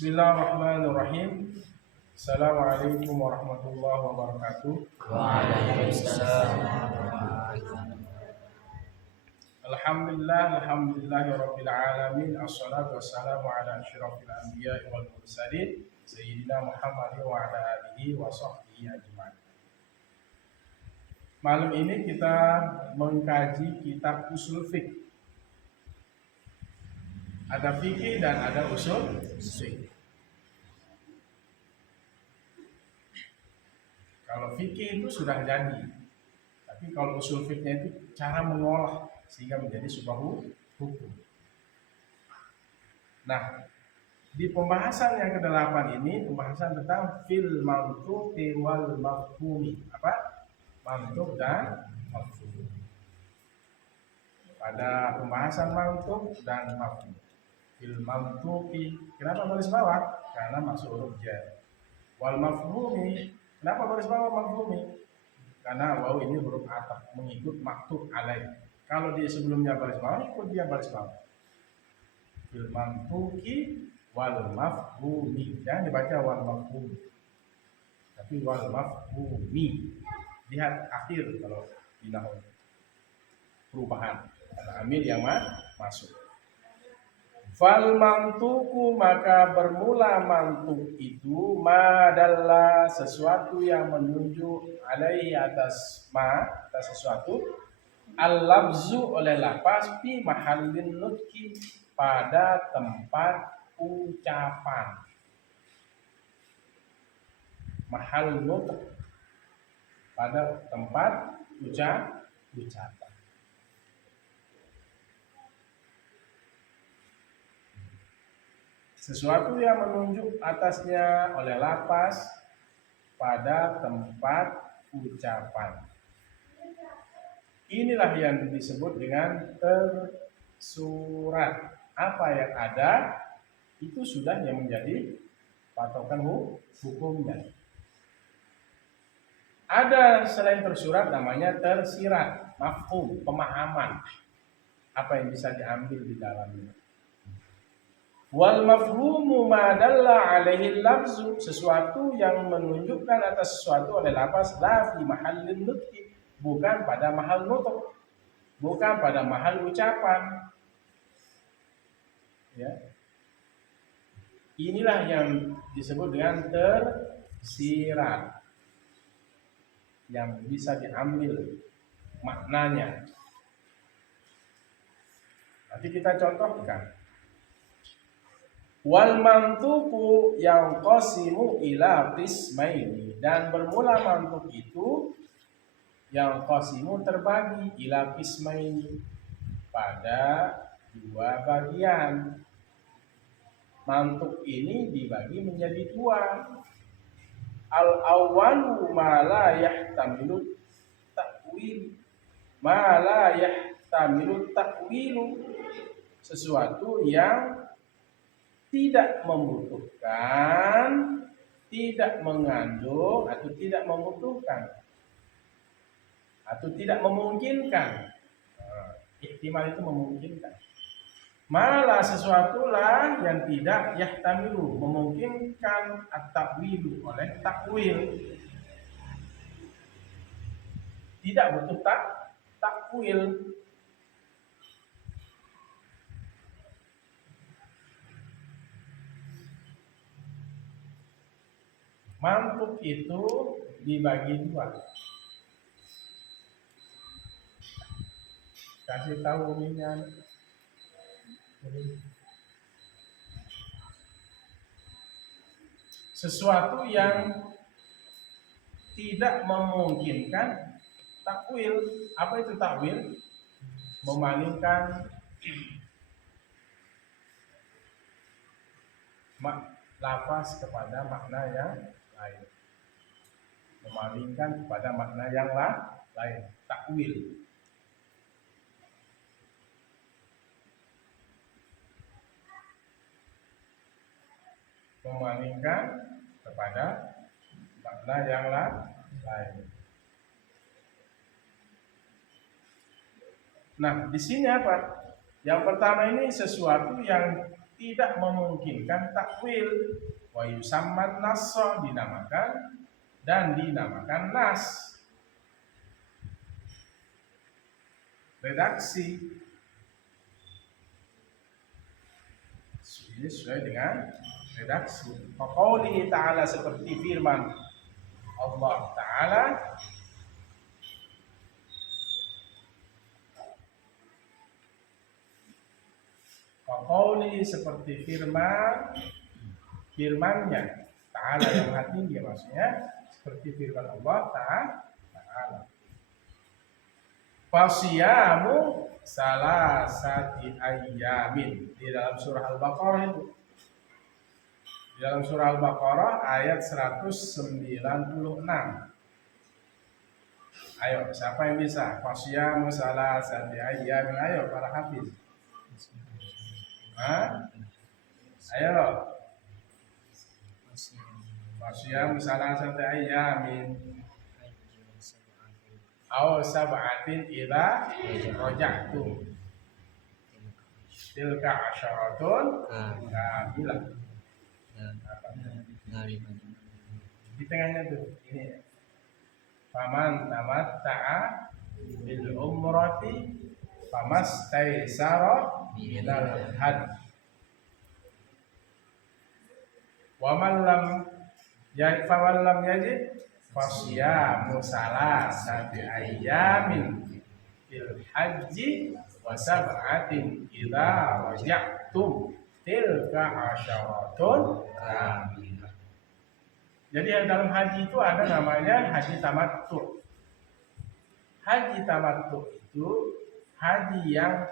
Bismillahirrahmanirrahim. Assalamualaikum warahmatullahi wabarakatuh. Waalaikumsalam. Alhamdulillahirabbil alamin. Assalatu wassalamu ala asyrafil anbiya'i wal mursalin sayyidina Muhammadin wa ala alihi wa sahbihi ajmain. Malam ini kita mengkaji kitab usul fiqh. Ada fikih dan ada usul fiqh. Kalau fikih itu sudah jadi, tapi kalau usul fiqhnya itu cara mengolah sehingga menjadi sebuah hukum. Nah, di pembahasan yang ke-8 ini pembahasan tentang fil mantuqi wal mafhumi. Apa? Mantuq dan mafhum. Pada pembahasan mantuq dan mafhum. Fil mantuqi, kenapa garis bawah? Karena masuk huruf jar. Wal mafhumi, kenapa garis bawah mafhumi? Karena waw ini huruf ataf mengikut maktub alaih. Kalau dia sebelumnya garis bawah, ikut dia garis bawah. Fil mantuqi wal mafhumi, jangan dibaca wal mafhumi, tapi wal mafhumi. Lihat akhir kalau di nahwu perubahan ada amil yang masuk. Fal mantuku, maka bermula mantuk itu madalla, sesuatu yang menunjuk alaihi atas sesuatu, al-lafzu oleh lafaz fi mahallin nutki, pada tempat ucapan. Mahal nutq, pada tempat ucapan. Sesuatu yang menunjuk atasnya oleh lafaz pada tempat ucapan. Inilah yang disebut dengan tersurat. Apa yang ada itu sudah yang menjadi patokan hukumnya. Ada selain tersurat namanya tersirat, mafhum, pemahaman. Apa yang bisa diambil di dalamnya. Wal mafhumu ma dalla alaihi lafzu, sesuatu yang menunjukkan atas sesuatu oleh lafaz, la fi mahallin nutqi, bukan pada mahal nutq, bukan pada mahal ucapan. Ya. Inilah yang disebut dengan tersirat, yang bisa diambil maknanya. Nanti kita contohkan. Wal mantuku yang qasimu ila qismaini, dan bermula mantuk itu yang qasimu terbagi ila qismaini, pada dua bagian. Mantuk ini dibagi menjadi dua. Al-awwalu ma la yahtamilu ta'wil, ma la yahtamilu ta'wilu, sesuatu yang tidak membutuhkan, tidak mengandung, atau tidak membutuhkan, atau tidak memungkinkan. Ihtimal itu memungkinkan. Malah sesuatulah yang tidak yahtamilu, memungkinkan at-ta'wilu, oleh takwil. Tidak butuh takwil. Mantuk itu dibagi dua. Kasih tahu ininya. Sesuatu yang tidak memungkinkan takwil. Apa itu takwil? Memalingkan lafaz kepada makna yang lain. Memalingkan kepada makna yang lain. Takwil. Memalingkan kepada makna yang lain. Nah, di sini apa? Yang pertama ini sesuatu yang tidak memungkinkan takwil. Wa yusamman nasso, dinamakan dan dinamakan nas. Redaksi ini sesuai dengan redaksi. Faqaulihi ta'ala, seperti firman Allah Ta'ala, faqaulihi seperti firmannya Ta'ala yang maha tinggi, maksudnya seperti firman Allah Ta'ala. Fasiyamu salasati ayyamin, di dalam surah Al-Baqarah itu. Di dalam surah Al-Baqarah ayat 196. Ayo, siapa yang bisa? Fasiyamu salasati ayyamin. Ayo para hafiz. Ayo. Fasiyamu salasati ayyamin. Aw sab'atin idza raja'tum. Tilka asyaratun kamilah. Di tengahnya tuh ini. Faman tamatta'a bil umrati famastaysara minal hadi. Wa man lam yajid fasyamu salasati ayyamin fil haji wa sab'atin idza raja'tum tilka asyaratun kamilah. Jadi yang dalam haji itu ada namanya haji tamattu. Haji tamattu itu haji yang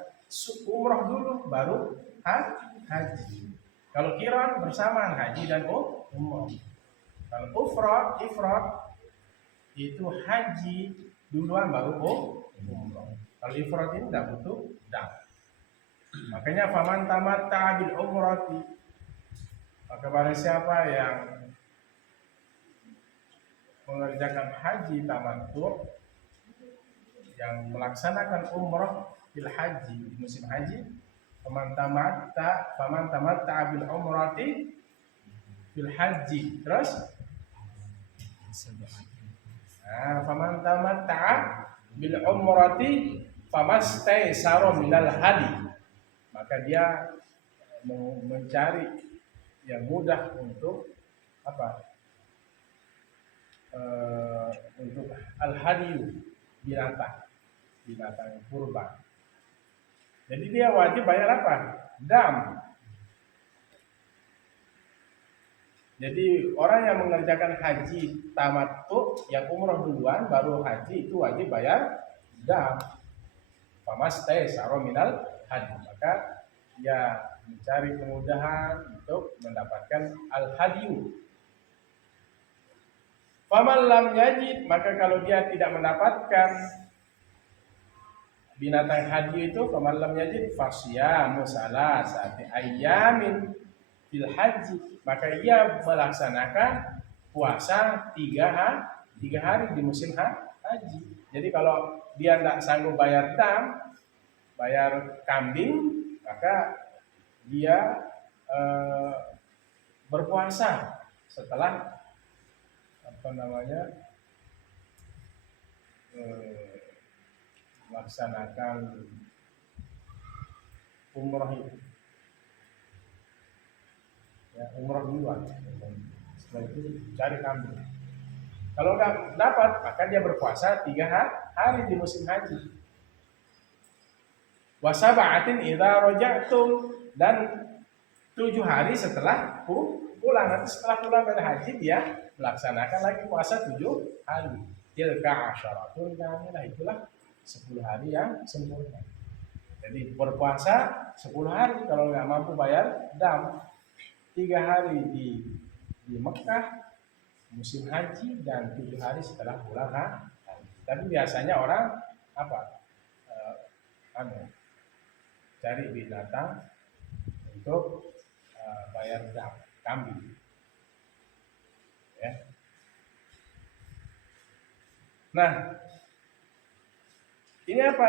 umrah dulu baru haji. Kalau qiran bersamaan haji dan umrah. Kalau ifrad itu haji duluan baru umrah. Kalau ifrad ini tidak butuh dam. Makanya faman tamatta'a bil umrati, maka barang siapa yang mengerjakan haji tamattu, yang melaksanakan umrah bil haji, musim haji, faman tamatta'a bil umrati bil haji, terus faman tamatta'a bil umrati famastaysara minal hadi, maka dia mencari yang mudah untuk apa? Untuk al-hadiyu, binatang kurban. Jadi dia wajib bayar apa? Dam. Jadi orang yang mengerjakan haji tamattu, yang umrah duluan baru haji, itu wajib bayar dam. Famastaysara minal hadi, maka dia mencari kemudahan untuk mendapatkan al-hadiyu. Faman lam yajid, maka kalau dia tidak mendapatkan binatang haji itu, faman lam yajid fasyamu salasati ayyamin fil haji, maka ia melaksanakan puasa 3 hari di musim haji. Jadi kalau dia tidak sanggup bayar dam, bayar kambing, maka dia berpuasa setelah melaksanakan umrah itu. Ya, umrah duluan. Setelah itu cari kambing. Kalau nggak dapat, maka dia berpuasa 3 hari di musim haji. Wa sab'atin idza raja'tum, dan 7 hari setelah pulang. Nanti setelah pulang dari haji dia melaksanakan lagi puasa 7 hari. Tilka asyaratun kamilah, itulah 10 hari yang sempurna. Jadi berpuasa 10 hari kalau nggak mampu bayar dam. 3 hari di Mekah musim haji dan 7 hari setelah pulang haji. Tapi biasanya orang cari binatang untuk bayar dam, kambing. Ya. Nah, ini apa?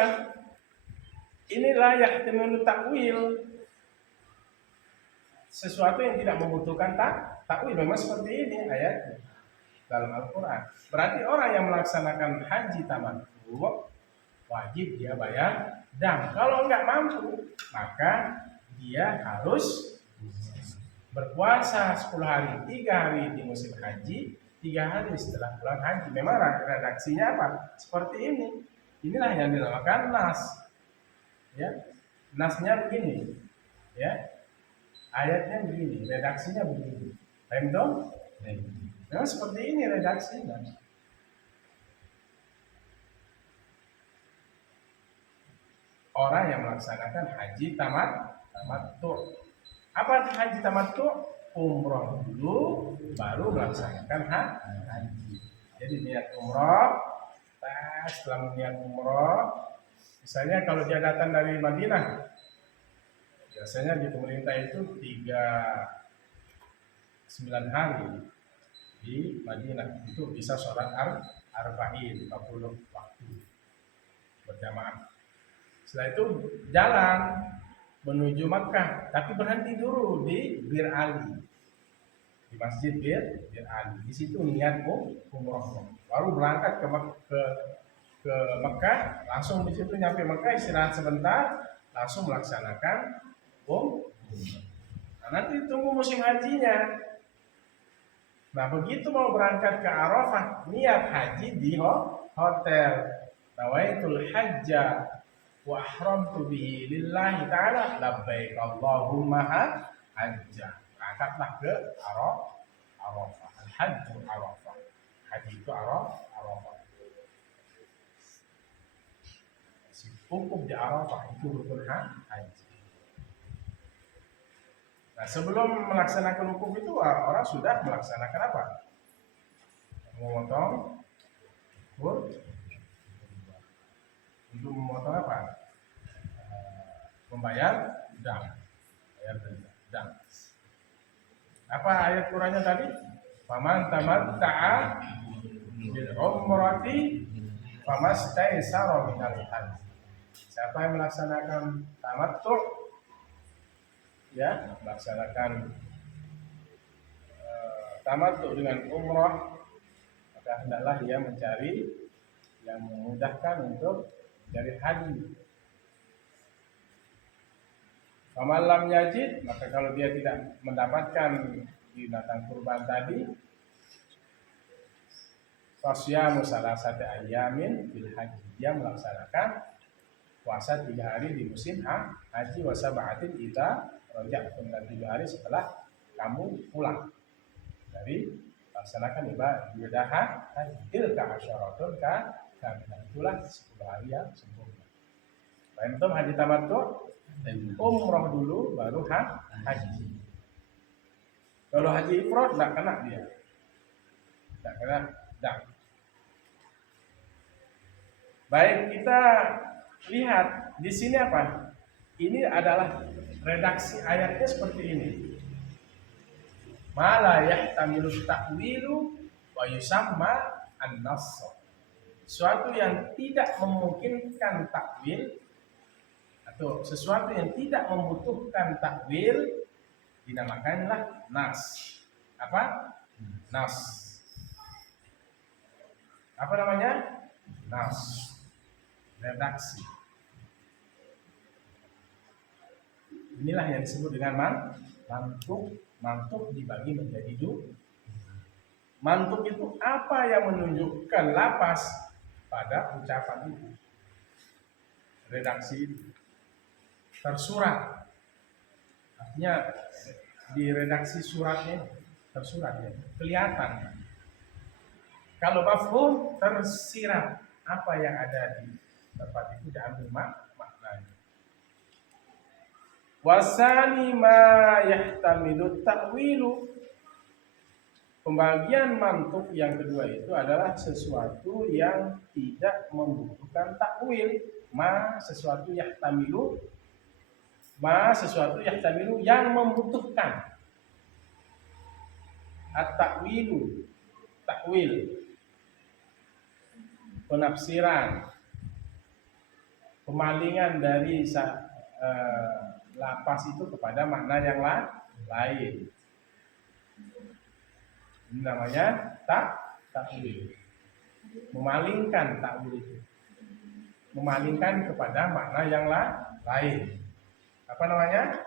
Ini la yahtamilu takwil. sesuatu yang tidak membutuhkan takwil. Memang seperti ini ayatnya dalam Al-Quran. Berarti orang yang melaksanakan haji tamattu wajib dia bayar dam. Kalau nggak mampu, maka dia harus berpuasa 10 hari, 3 hari di musim haji, 3 hari setelah pulang haji. Memang redaksinya apa? Seperti ini. Inilah yang dinamakan nas. Ya, nasnya begini. Ya, ayatnya begini, redaksinya begini. Paham dong? Memang seperti ini redaksinya. Orang yang melaksanakan haji tamattu. Apa haji tamattu? Umroh dulu, baru melaksanakan haji. Jadi niat umroh, setelah niat umroh, misalnya kalau dia datang dari Madinah, biasanya di pemerintah itu 9 hari di Madinah, itu bisa sholat arba'in 40 waktu berjamaah. Setelah itu jalan menuju Makkah, tapi berhenti dulu di Bir Ali, di Masjid Bir Ali. Di situ niat umroh, baru berangkat ke Makkah, langsung di situ nyampe Makkah, istirahat sebentar, langsung melaksanakan Nah, nanti tunggu musim hajinya. Nah, begitu mau berangkat ke Arafah, niat haji di hotel. Nawaitul hajja wa ahramtu bihi lillahi ta'ala labbaik Allahumma hajja. Berangkatlah ke Arafah. Al-hajju Arafah. Haji itu Arafah. Cukup di Arafah itu rukun haji. Nah, sebelum melaksanakan wukuf itu orang sudah melaksanakan apa? Memotong kurban. Untuk memotong apa? Membayar dam. Bayar dam. Apa ayat Qur'annya tadi? Faman tamatta'a bil umrati famastaysara minal hajj. Siapa yang melaksanakan tamattu, ya, melaksanakan tamattu dengan umrah, maka hendaklah dia mencari yang memudahkan untuk mencari haji. Faman lam yajid, maka kalau dia tidak mendapatkan binatang kurban tadi, fasyamu salasati ayyamin fil haji, dia melaksanakan puasa 3 hari di musim haji, wa sab'atin idza raja'tum, dan 3 hari setelah kamu pulang dari laksanakan ibadah haji. Tilka asyaratun kamilah, itulah 10 hari yang sempurna. Baik, haji tamattu, umroh dulu baru haji. Kalau haji ifrad enggak kena dia. Enggak kena dam. Baik, kita lihat di sini apa? Ini adalah redaksi ayatnya seperti ini. Mala yahtamilu ta'wilu wa yusamma an-nass. Sesuatu yang tidak memungkinkan takwil atau sesuatu yang tidak membutuhkan takwil dinamakanlah nas. Apa? Nas. Apa namanya? Nas. Redaksi. Inilah yang disebut dengan mantuk. Mantuk dibagi menjadi 2. Mantuk itu apa yang menunjukkan lapas pada ucapan itu. Redaksi itu tersurat. Artinya di redaksi suratnya tersurat, ya, kelihatan. Kalau mafhum tersirat, apa yang ada di tempat itu diambil maknanya. Wasani ma yahtamilu ta'wilu. Pembagian mantuk yang kedua itu adalah sesuatu yang tidak membutuhkan takwil. Sesuatu yahtamilu yang membutuhkan. At-ta'wilu, takwil, penafsiran, pemalingan dari lapas itu kepada makna yang lain. Ini namanya takwil. Memalingkan takwil itu. Memalingkan kepada makna yang lain. Apa namanya?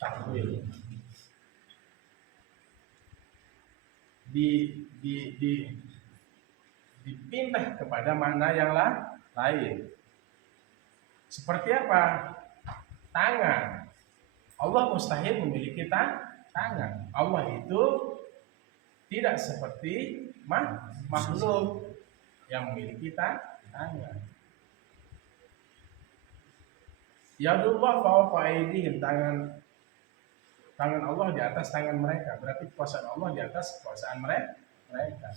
Takwil. Dipindah kepada makna yang lain. Seperti apa? Tangan. Allah mustahil memiliki tangan. Allah itu tidak seperti makhluk yang memiliki tangan. Yadullah fawqa aydihim, tangan Allah di atas tangan mereka. Berarti kekuasaan Allah di atas kekuasaan mereka.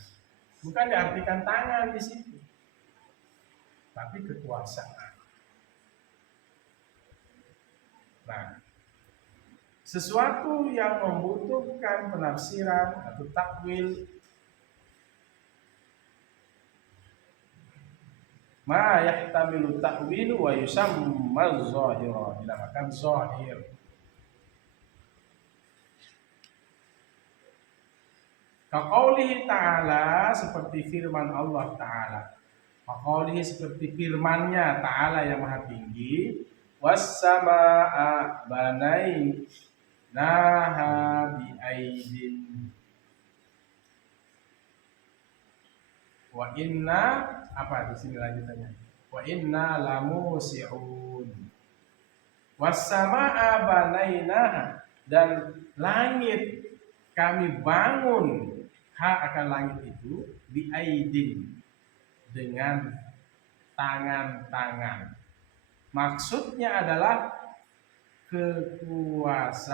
Bukan diartikan tangan di situ, tapi kekuasaan. Nah, sesuatu yang membutuhkan penafsiran atau takwil, ma yahtamilu ta'wilu wa yusamma zahira, dinamakan zahir. Kaqaulihi ta'ala, seperti firman Allah Ta'ala. Kaqaulihi, seperti firman-Nya Ta'ala yang maha tinggi. Was-samaa'a banainaha bi'aidin wa inna, apa di sini lanjutannya? Wa inna lamusi'un. Was-samaa'a banainaha, dan langit kami bangun, akan langit itu bi'aidin, dengan tangan-tangan. Maksudnya adalah kekuasaan.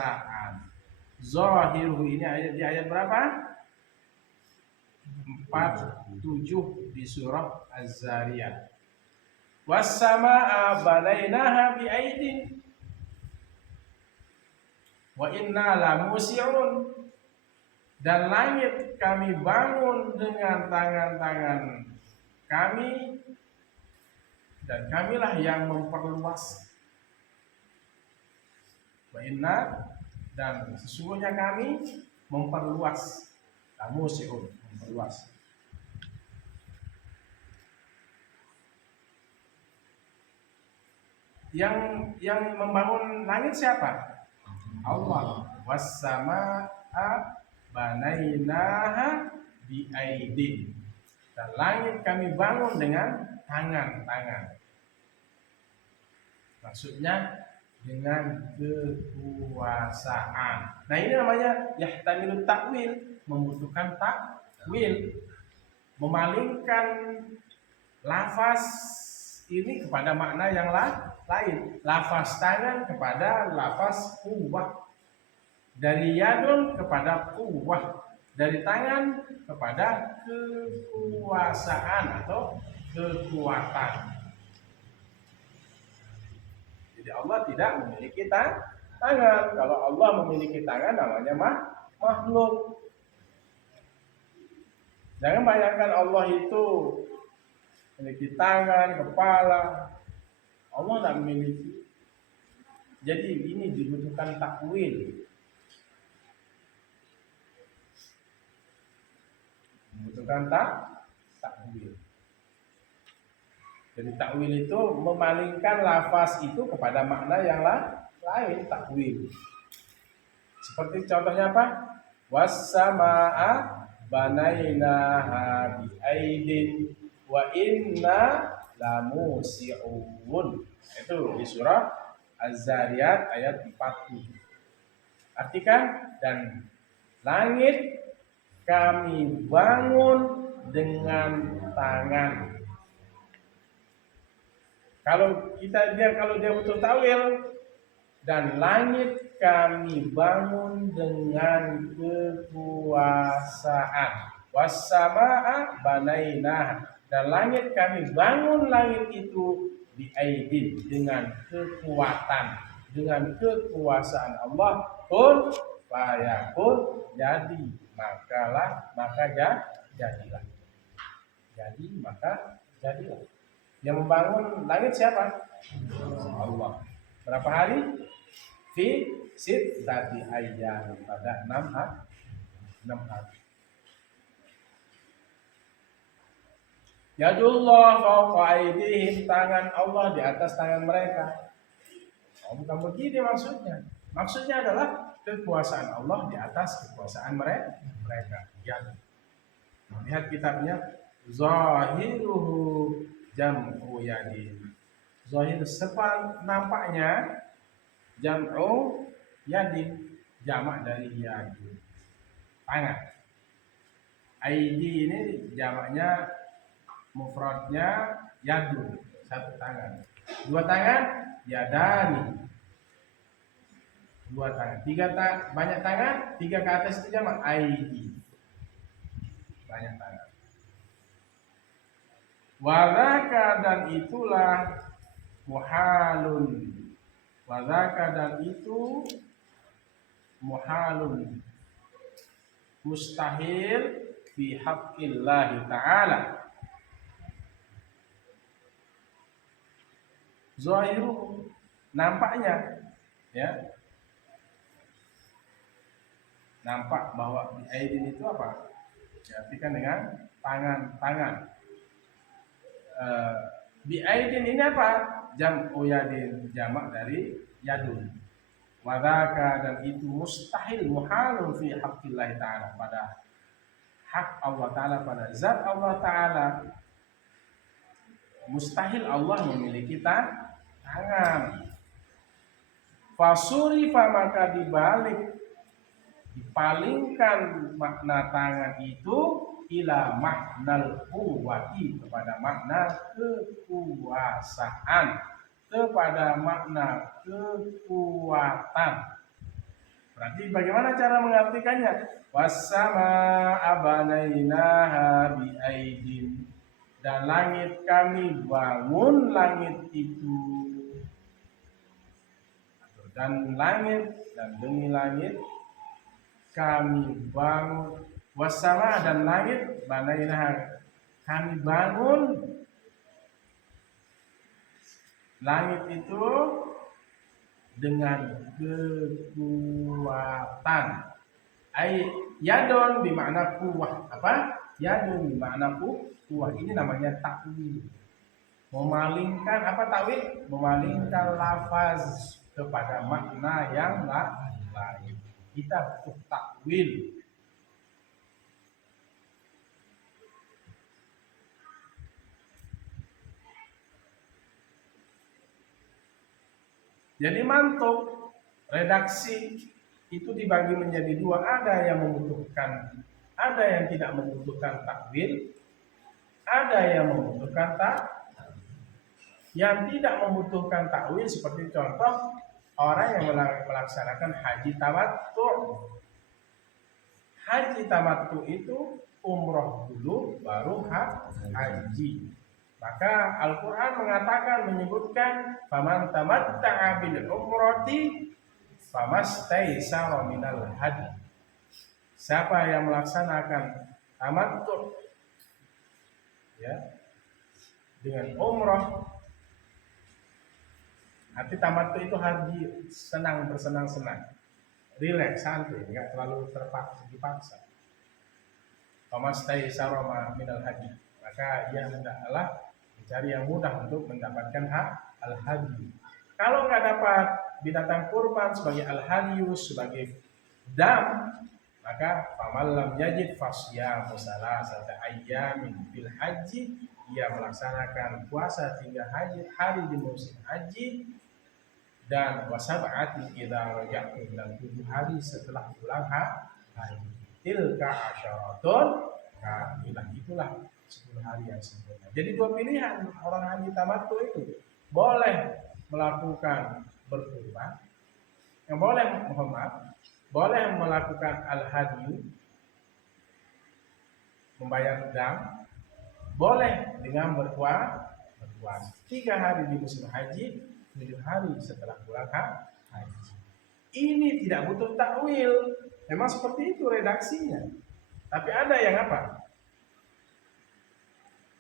Zahiru ini di ayat berapa? 47 di surah Az-Zariyat. Was-samaa'a banainaha bi'aidin wa inna lamusi'un, dan langit kami bangun dengan tangan-tangan kami, dan kamilah yang memperluas. Wa inna, dan sesungguhnya kami memperluas. Lamusi'un, memperluas. Yang membangun langit siapa? Allah. Was-samaa'a banainaha bi'aidin, dan langit kami bangun dengan tangan-tangan. Maksudnya dengan kekuasaan. Nah, ini namanya yahtamilu takwil, membutuhkan takwil, memalingkan lafaz ini kepada makna yang lain. Lafaz tangan kepada lafaz quwwah, dari yadun kepada quwwah, dari tangan kepada kekuasaan atau kekuatan. Jadi Allah tidak memiliki tangan. Kalau Allah memiliki tangan, namanya makhluk. Jangan bayangkan Allah itu memiliki tangan, kepala. Allah tidak memiliki. Jadi ini dibutuhkan takwil. Membutuhkan takwil. Jadi takwil itu memalingkan lafaz itu kepada makna yang lain, takwil. Seperti contohnya apa? Was-samaa'a banainaha bi'aidin wa inna lamusi'un. Itu di surah Az-Zariyat ayat 47. Artikan, dan langit kami bangun dengan tangan. Kalau dia butuh tawil, dan langit kami bangun dengan kekuasaan. Was-samaa'a banainaha, dan langit kami bangun langit itu bi'aidin, dengan kekuatan, dengan kekuasaan Allah. Kun fayakun, jadi maka jadilah. Jadi maka jadilah. Yang membangun langit siapa? Allah. Berapa hari? fi sittati ayyam, pada 6 hari. Yadullah fawqa aydihim, tangan Allah di atas tangan mereka. Oh, bukan begini maksudnya. Maksudnya adalah kekuasaan Allah di atas kekuasaan mereka. Ya. Lihat kitabnya, zahiruhu jam'u yadin. Zahir sepan nampaknya jam'u yadin, jamak dari yadin, tangan. Aidi ini jamaknya, mufradnya yadun, satu tangan. Dua tangan yadani, dua tangan. Banyak tangan, tiga ke atas itu jamak aidi, banyak tangan. Wadaka, dan itulah muhalun, wadaka, dan itu muhalun, mustahil fi haqqillahi ta'ala. Zahiru, nampaknya, ya, nampak bahwa di aidin itu apa? Diartikan dengan tangan. Bi aidin ini apa? Jam'u yadin, jamak dari yadun. Wadaka, dan itu mustahil, muhalun fi haqqillahi ta'ala, pada hak Allah Ta'ala, pada zat Allah Ta'ala. Mustahil Allah memiliki tangan. Fasurifa, maka dipalingkan makna tangan itu ila maknal quwwati, kepada makna kekuasaan, kepada makna kekuatan. Berarti bagaimana cara mengartikannya? Wassama abanainaha biaidin, dan langit kami bangun langit itu, dan demi langit kami bangun, wassama, dan langit, banainaha, kami bangun langit itu dengan kekuatan. Yadon bermakna kuwah. Apa? Yadon bermakna kuwah. Ini namanya takwil. Memalingkan, apa takwil? Memalingkan lafaz kepada makna yang lain. Kita butuh takwil. Jadi mantuk, redaksi itu dibagi menjadi dua. Ada yang tidak membutuhkan takwil, ada yang membutuhkan Yang tidak membutuhkan takwil, seperti contoh orang yang melaksanakan haji tamattu. Haji tamattu itu umroh dulu baru haji. Maka Al-Quran menyebutkan faman tamatta'a bil umrati famastaysara minal hadi. Siapa yang melaksanakan tamattu, ya, dengan umroh. Arti tamattu itu haji bersenang-senang, rileks, santai, enggak terlalu dipaksa. Famastaysara minal hadi, maka ia hendaklah mencari yang mudah untuk mendapatkan hak al-hadi. Kalau nggak dapat binatang kurban sebagai al-hadiyu, sebagai dam, maka faman lam yajid fasyamu salasata ayyamin bil haji, ia melaksanakan puasa 3 hari di musim haji, dan wasab'atin idza raja'tum, dan 7 hari setelah pulang haji. Tilka asyaratun kamilah, itulah 10 hari yang sempurna. Jadi 2 pilihan orang haji tamattu itu. Boleh melakukan berkurban, yang boleh melakukan al-hadi, membayar dam, boleh dengan berpuasa 3 hari di musim haji, 7 hari setelah pulang haji. Ini tidak butuh takwil. Memang seperti itu redaksinya. Tapi ada yang apa?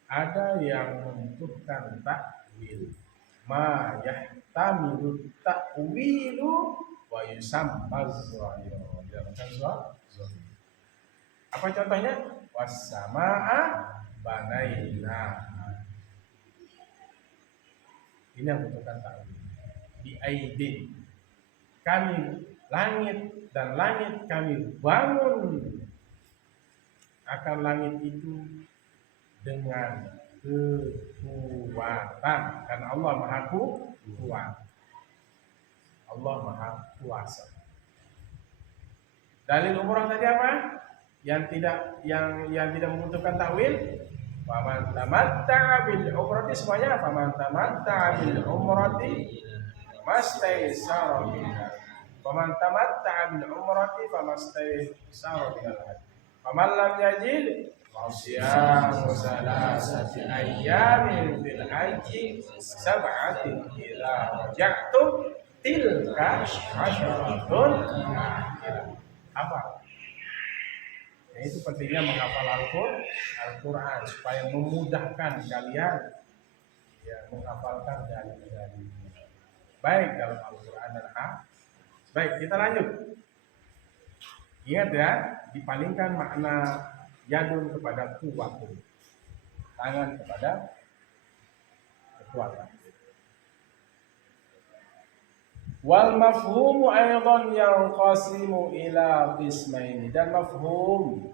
Ada yang membutuhkan takwil. Ma yahtamilu ta'wilu wa yusamma az-zahir. Dinamakan zahir. Apa contohnya? Was-samaa banaina. Ini yang membutuhkan ta'wil. Bi aidin. Kami langit dan langit kami bangun. Akan langit itu dengan kekuatan. Karena Allah Maha Kuat. Allah Maha Kuasa. Dalil umrah tadi apa? Yang tidak membutuhkan takwil. Faman tamatta'a bil umrati, semuanya faman tamatta'a bil umrati mastaysara minha. Faman tamatta'a bil umrati famastaysara minha. Faman lam yajid fasyamu salasati ayyamin fil hajji sab'atin idza raja'tum tilka asyaratun. Apa? Nah, itu pentingnya menghafal Al-Quran supaya memudahkan kalian ya, menghafalkan dalil-dalil baik dalam Al-Quran dan hadis. Baik, kita lanjut. Ingat ya, dipalingkan makna yadun kepada kuwatun, tangan kepada kekuatan. Wal mafhumu aidan yanqasimu ila qismaini, dan mafhum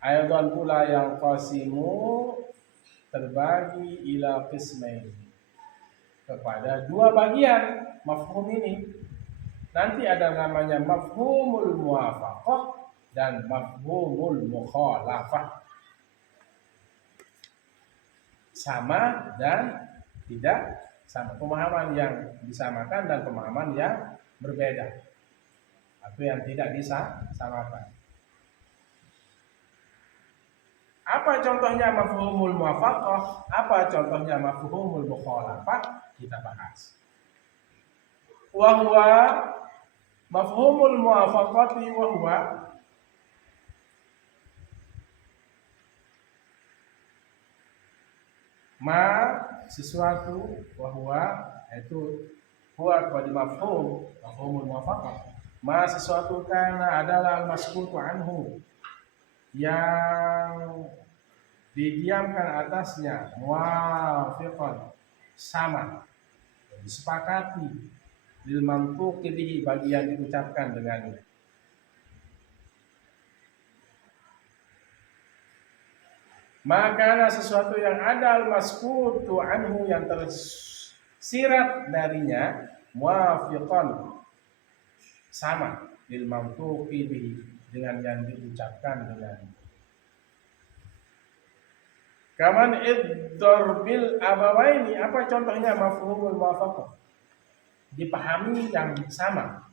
aidan pula yanqasimu terbagi ila qismaini kepada dua bagian. Mafhum ini nanti ada namanya mafhumul muwafaqah dan mafhumul mukhalafah. Sama dan tidak sama, pemahaman yang disamakan dan pemahaman yang berbeda atau yang tidak disamakan. Apa contohnya mafhumul muwafaqah? Apa contohnya mafhumul mukhalafah? Kita bahas. Wa huwa mafhumul muwafaqati wa huwa ma sesuatu, wahwa itu huwa pada mafhumul muwafaqah. Ma sesuatu karena adalah al-maskutu anhu, yang didiamkan atasnya, muwafiqan sama, disepakati, lil mantuqi bihi, bagi yang diucapkan dengannya. Maka sesuatu yang ada al-maskutu anhu, yang tersirat darinya, muwafiqan sama, lil mantuqi bihi, dengan yang diucapkan dengannya. Kaman iddarbil abawaini, apa contohnya mafhumul muwafaqah? Dipahami yang sama.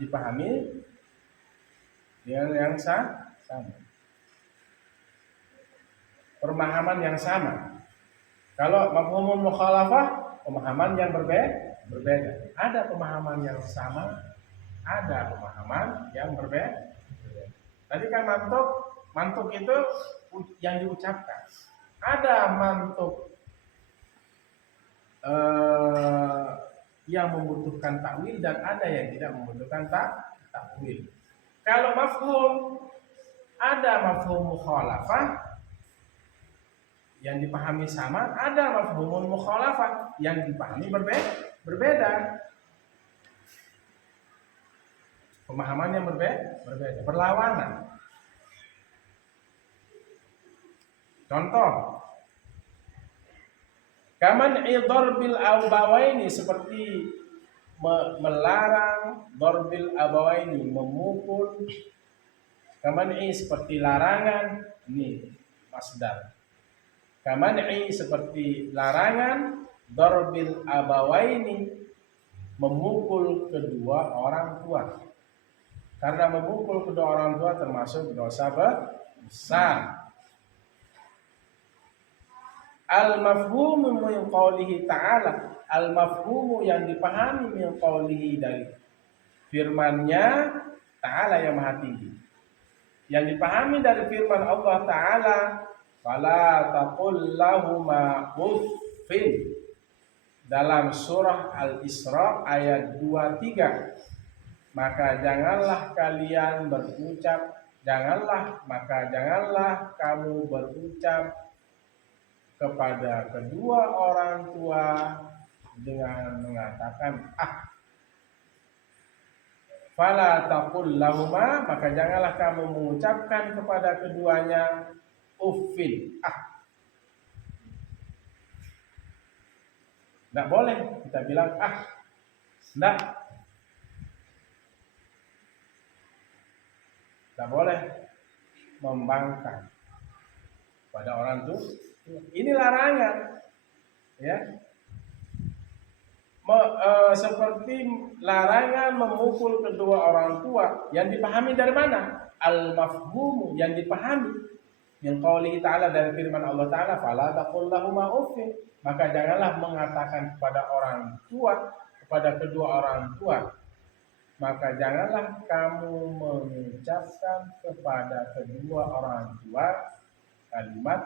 Dipahami dengan yang sama. Pemahaman yang sama. Kalau mafhumul mukhalafah, pemahaman yang berbeda. Ada pemahaman yang sama, ada pemahaman yang berbeda. Tadi kan mantuk itu yang diucapkan. Ada mantuk yang membutuhkan takwil dan ada yang tidak membutuhkan takwil. Kalau mafhum, ada mafhum mukhalafah yang dipahami sama, ada mafhumul mukhalafah yang dipahami berbeda. Pemahaman yang berbeda, berlawanan. Contoh, kaman idharbil abawaini, seperti melarang, darbil abawaini, memukul. Kaman seperti larangan, ini masdar. Kaman'i seperti larangan, darbil abawaini memukul kedua orang tua. Karena memukul kedua orang tua termasuk dosa besar. Al-mafhumu min qawlihi ta'ala, al-mafhumu yang dipahami min qawlihi, dari firman-Nya ta'ala yang maha tinggi. Yang dipahami dari firman Allah Ta'ala, fala taqul lahuma uffin, dalam surah Al-Isra ayat 23. Maka janganlah kamu berucap kepada kedua orang tua dengan mengatakan fala taqul lahuma, maka janganlah kamu mengucapkan kepada keduanya uffin. Tidak boleh kita bilang tidak boleh membangkang pada orang tua. Ini larangan, ya. Seperti larangan memukul kedua orang tua yang dipahami dari mana? Al-mafhum, yang dipahami min qaulihi ta'ala, dari firman Allah Ta'ala, fala taqul lahuma uffin, maka janganlah mengatakan kepada orang tua, kepada kedua orang tua, maka janganlah kamu mengucapkan kepada kedua orang tua kalimat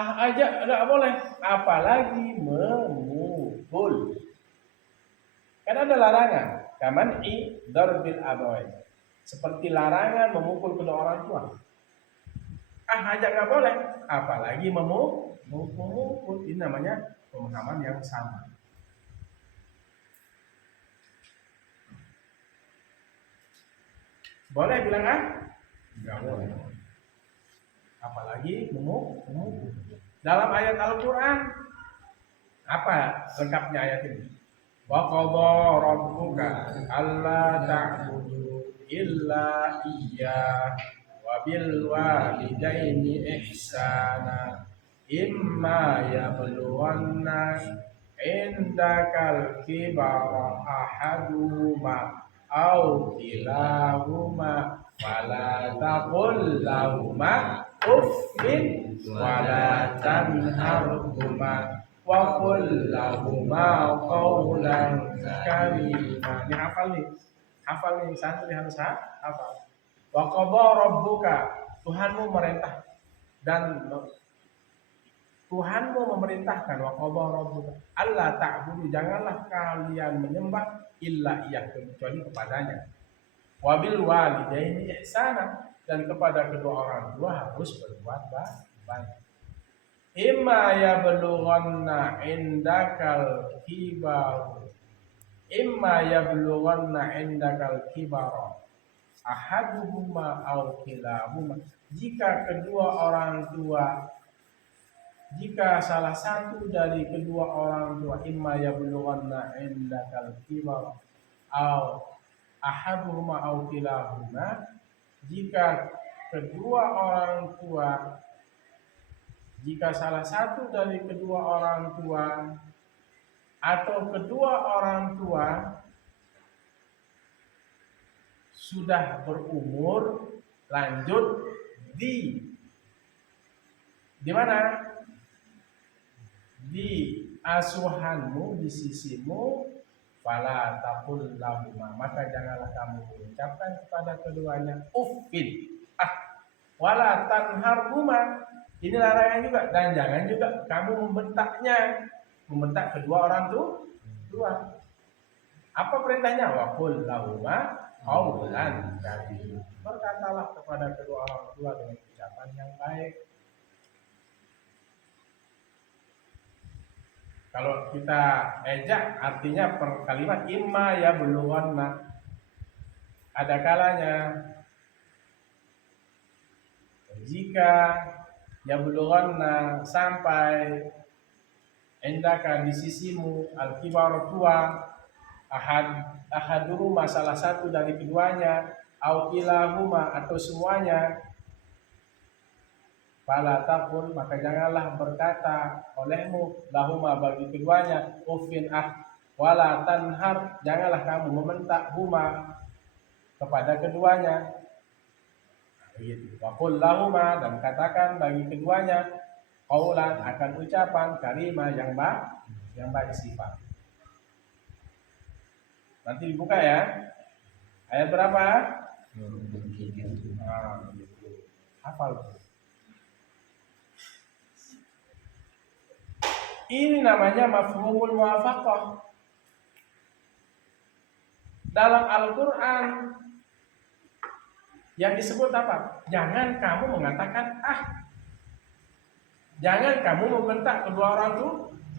aja enggak boleh, apalagi memukul. Karena ada larangan, kaman'i darbil abawain, seperti larangan memukul kedua orang tua. Aja enggak boleh, apalagi memukul. Ini namanya pemahaman yang sama. Boleh bilang enggak boleh, apalagi memukul. Dalam ayat Al-Quran, apa lengkapnya ayat ini? Wa qadha rabbuka alla ta'budu illa iyyah wa bil walidaini ihsana imma yablughanna indakal kibara ahaduhuma aw kilahuma fala taqul lahuma uffin wala tanharhuma wa qul lahuma qawlan karima. Ini hafal nih santri harus hafal. Wa qadha rabbuka, Tuhanmu merintah, dan Tuhanmu memerintahkan, wa qadha rabbuka alla ta'budu, janganlah kalian menyembah illa iyyah, kecuali kepadanya. Wa bil walidaini ihsana, dan kepada kedua orang tua harus berbuat baik. Imma yablughanna indakal kibar ahaduhuma aw kilahuma, jika salah satu dari kedua orang tua, imma yablughanna indakal kibar aw ahaduhuma aw kilahuma, jika salah satu dari kedua orang tua atau kedua orang tua sudah berumur lanjut di mana? Di asuhanmu, di sisimu, fala taqul lahuma, maka janganlah kamu mengucapkan kepada keduanya uffin, wala tanharhuma, ini larangan juga, dan jangan juga kamu membentak kedua orang tua. Apa perintahnya? Wa qul lahuma qawlan karima, berkatalah kepada kedua orang tua dengan ucapan yang baik. Kalau kita ejak, artinya per kalimat imma yablughanna, ada kalanya jika yablughanna sampai endaka di sisimu al-kibar tua, ahaduhuma salah satu dari keduanya, au kilahuma atau semuanya, fala taqul, maka janganlah berkata olehmu lahuma bagi keduanya uffin wala tanhar, janganlah kamu membentak huma kepada keduanya. Begitu. Wa qul lahuma, dan katakan bagi keduanya qaulan, akan ucapan karima yang baik sifat. Nanti dibuka ya. Ayat berapa? Hafal. Ini namanya mafhumul muwafaqah. Dalam Al-Quran yang disebut apa? Jangan kamu mengatakan jangan kamu membentak kedua orang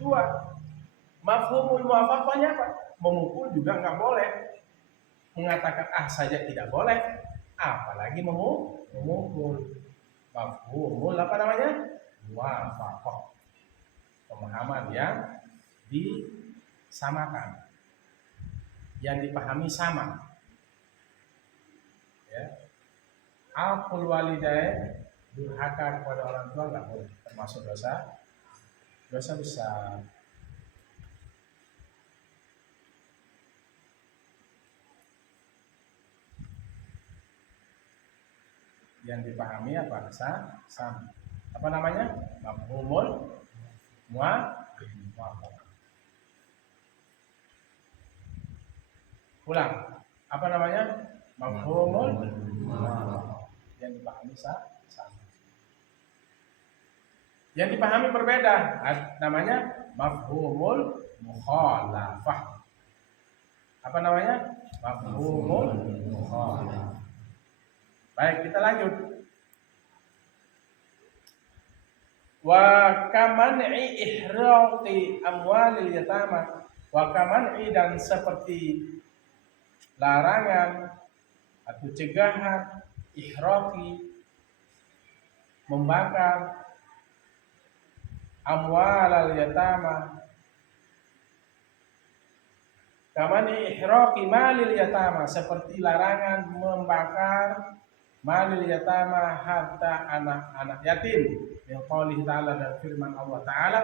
tua. Mafhumul muwafaqahnya apa? Memukul juga nggak boleh. Mengatakan saja tidak boleh, apalagi memukul. Mafhumul apa namanya? Muwafaqah. Pemahaman yang disamakan, yang dipahami sama. Ya. Aqul walidain, durhaka kepada orang tua nggak boleh, termasuk dosa besar. Yang dipahami apa? Sama. Apa namanya? Mafhumul muwafaqah. Ulang. Apa namanya? Mafhumul muwafaqah. Yang dipahami sama. Yang dipahami berbeda, namanya mafhumul mukhalafah. Apa namanya? Mafhumul mukhalafah. Baik, kita lanjut. Wa kaman'i ihraqi amwalil yatama. Wa kaman'i, dan seperti larangan atau cegahan ihraqi, membakar amwalal yatama. Kamani ihraqi malil yatama, seperti larangan membakar malil yatama, harta anak-anak yatim. Yang qouli ta'ala, dan firman Allah Ta'ala,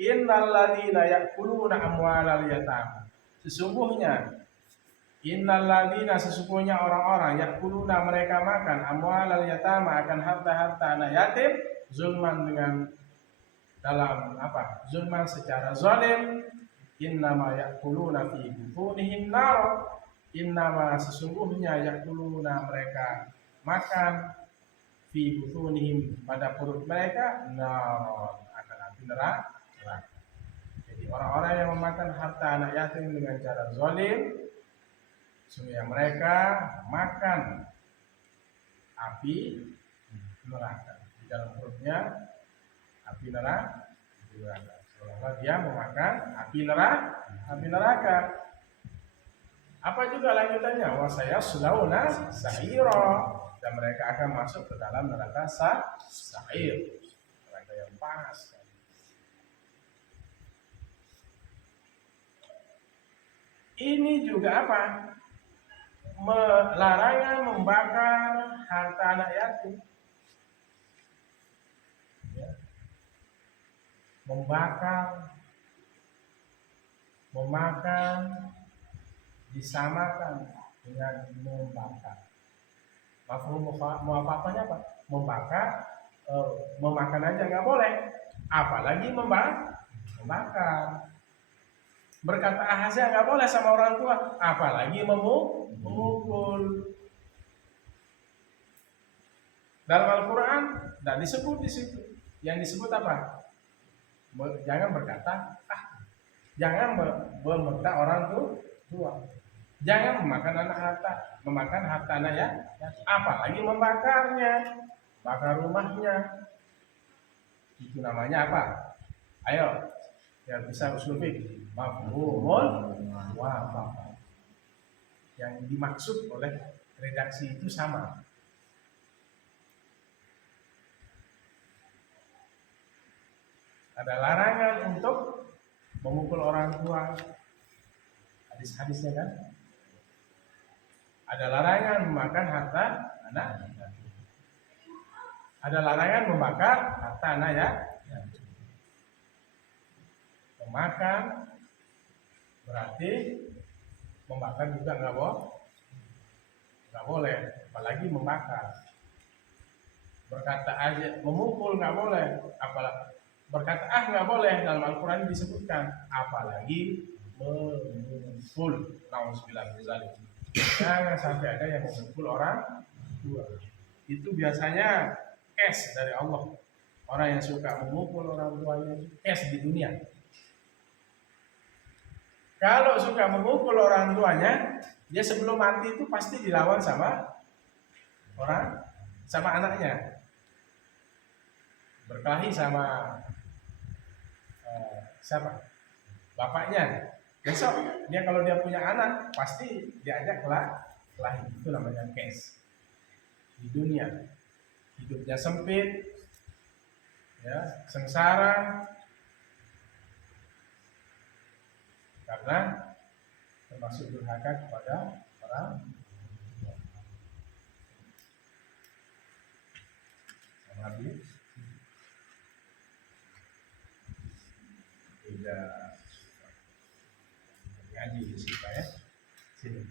innal ladzina ya'kuluna amwalal yatama. Sesungguhnya orang-orang ya'kuluna, mereka makan amwalal yatama, akan harta-harta anak yatim, zulman, dengan dalam apa? Zulman secara zalim. Innama ya'kuluna fi butunihim nar. Innama, sesungguhnya, ya'kuluna, mereka makan fi butunihim, pada perut mereka, nar, akan api neraka. Jadi orang-orang yang memakan harta anak yatim dengan cara zalim, sesungguhnya mereka makan api neraka. Di dalam perutnya api neraka. Seolah dia memakan api neraka. Apa juga lanjutannya? Wa sayaslawna sa'ira, dan mereka akan masuk ke dalam neraka sa'ir, neraka yang panas. Ini juga apa? Larangan membakar harta anak yatim. Membakar, memakan, disamakan dengan membakar. Mafhum muwafaqahnya apa? Membakar, memakan aja nggak boleh, apalagi membakar. Berkata saja nggak boleh sama orang tua, apalagi memukul. Dalam Al-Quran tidak disebut di situ. Yang disebut apa? Jangan berkata jangan membentak orang tua. Jangan memakan harta anak ya, apalagi membakarnya, bakar rumahnya. Itu namanya apa? Ayo, yang bisa usul fikih, mafhumul muwafaqah. Yang dimaksud oleh redaksi itu sama. Ada larangan untuk memukul orang tua. Hadis-hadisnya kan? Ada larangan memakan harta anak. Ada larangan membakar harta anak ya. Memakan berarti membakar juga nggak boleh, apalagi membakar. Berkata aja, memukul nggak boleh, apalagi berkata nggak boleh, dalam Al-Quran disebutkan, apalagi memukul. Nauzubillah min dzalik. Jangan sampai ada yang memukul orang tua. Itu biasanya case dari Allah. Orang yang suka memukul orang tuanya, case di dunia. Kalau suka memukul orang tuanya, dia sebelum mati itu pasti dilawan sama anaknya, berkelahi sama siapa? Bapaknya. Besok dia kalau dia punya anak pasti diajak kelahi. Itu namanya case. Di dunia hidupnya sempit, ya, sengsara, karena termasuk durhaka kepada orang tua. Nabi tidak ngaji di situ ya. Sini.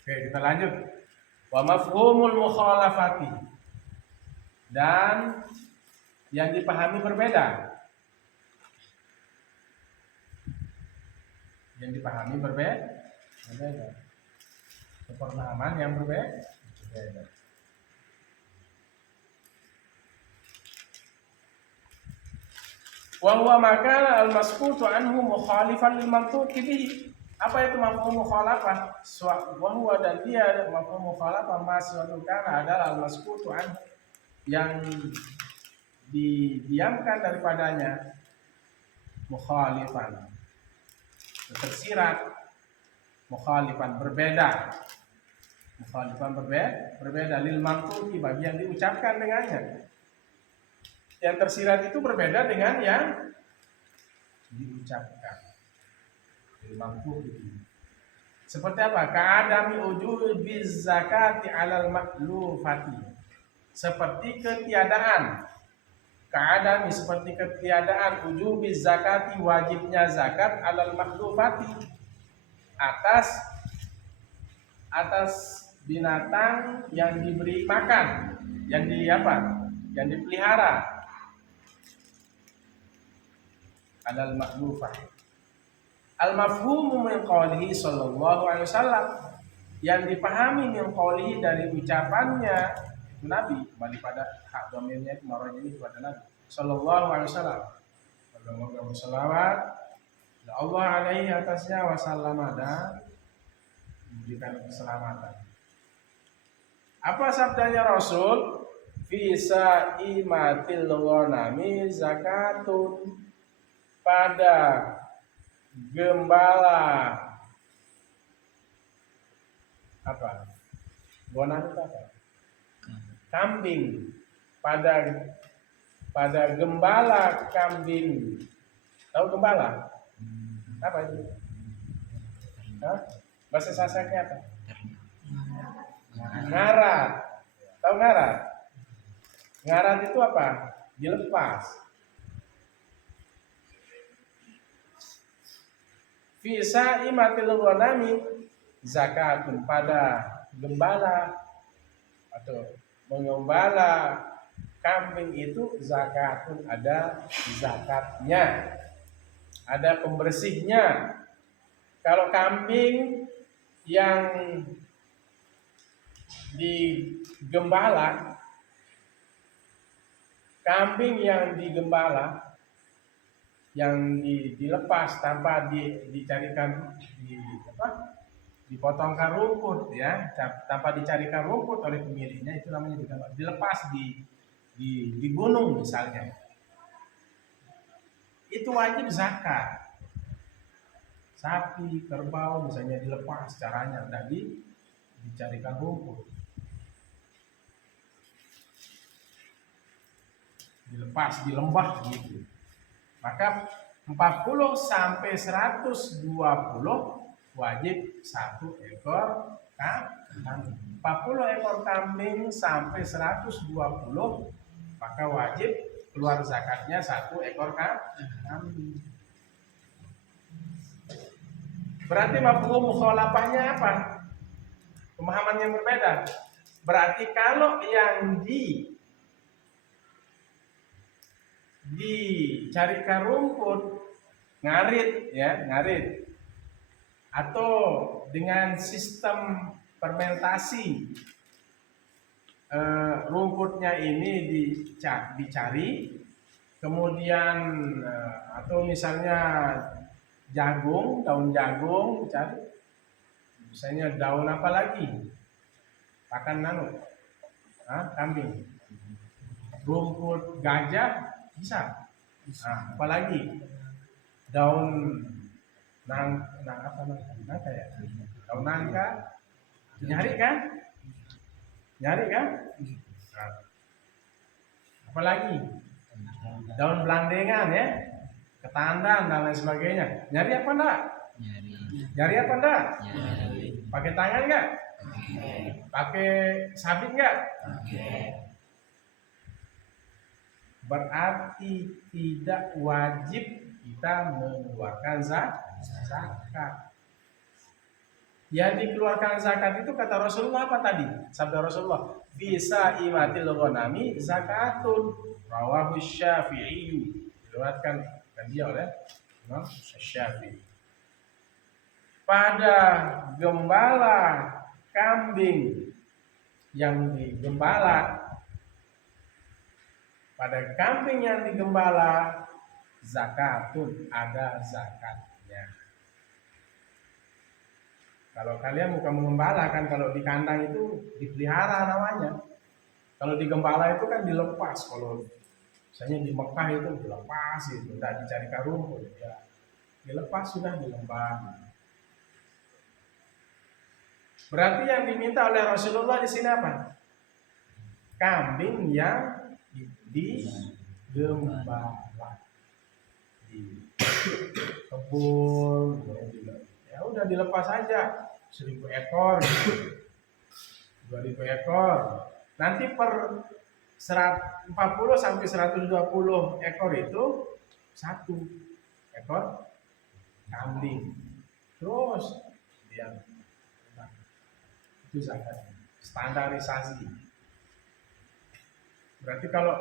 Oke, kita lanjut. Wa mafhumul mukhalafati, dan yang dipahami berbeda. Yang dipahami berbeda. Pemahaman yang berbeda. Wa huwa makana al-maskutu anhu mukhalifan lil mantuqi bihi. Apa itu mafhum mukhalafah? Wa huwa, dan dia mafhum mukhalafah mas'alun kana adalah al-maskutu anhu, yang didiamkan daripadanya, mukhalifan tersirat, mukhalifan berbeda lil mantuqi, bagi yang diucapkan dengannya. Yang tersirat itu berbeda dengan yang diucapkan. Lil mantuqi. Seperti apa? Ka'adami ujubi zakati 'alal maklufati. Seperti ketiadaan. Ka'adami, seperti ketiadaan ujubi zakati, wajibnya zakat 'alal maklufati, atas binatang yang diberi makan, yang dipelihara. Alal maklufah. Al mafhumu min qawlihi sallallahu alaihi wasallam, yang dipahami min qawlihi dari ucapannya Nabi, kembali pada hak domirnya itu marojini kepada Nabi sallallahu alaihi wasallam. Semoga berselawat Allah alaihi atasnya wasallam, dan memberikan keselamatan. Apa sabdanya Rasul? Fi sa'imatil ghanami zakatun, pada gembala apa? Ghanam itu apa? Kambing. Pada gembala kambing. Tahu gembala? Apa itu? Hah? Bahasa Sasaknya apa? Ngarat. Tahu ngarat? Ngarat itu apa? Dilepas. Fisa imatil ghanami zakatun, pada gembala atau mengembala kambing itu zakatun, ada zakatnya, ada pembersihnya. Kalau kambing yang digembala, yang dilepas tanpa dicarikan dipotongkan rumput, ya, tanpa dicarikan rumput oleh pemiliknya, itu namanya digembala. Dilepas di gunung misalnya, itu wajib zakat. Sapi, kerbau misalnya dilepas, caranya tadi dicarikan rumput, dilepas di lembah gitu. Maka 40 sampai 120 wajib 1 ekor kambing. 40 ekor kambing sampai 120, maka wajib keluar zakatnya 1 ekor kambing. Berarti mafhum mukhalafahnya apa? Pemahaman yang berbeda. Berarti kalau yang dicarikan rumput, ngarit, atau dengan sistem fermentasi, rumputnya ini dicari, kemudian atau misalnya jagung, daun jagung, cari misalnya daun apa lagi, pakan kambing, rumput gajah bisa. Apalagi daun nangka ya, daun nangka, nyari kan? Nah, apalagi daun belandengan ya, ketandan dan lain sebagainya. Nyari apa enggak? Nyari apa enggak? Pakai tangan enggak? Pakai sabit enggak? Berarti tidak wajib kita mengeluarkan zakat. Yang dikeluarkan zakat itu kata Rasulullah apa tadi? Sabda Rasulullah, bisa imatil ghanami zakatun, rawahu Syafi'i. Diriwayatkan dia oleh Imam Syafi'i. Pada gembala kambing yang digembala, pada kambing yang digembala zakatun, ada zakatnya. Kalau kalian bukan mengembala kan, kalau di kandang itu dipelihara namanya. Kalau digembala itu kan dilepas. Kalau misalnya di Mekah itu dilepas itu, tidak dicari rumput ya. Dilepas sudah di lembah. Berarti yang diminta oleh Rasulullah di sini apa? Kambing yang digembala di kebun, ya udah dilepas aja 1.000 ekor, 2.000 ekor. Nanti per 40 sampai 120 ekor itu 1 ekor kambing. Terus dia itu zakat standarisasi. Berarti kalau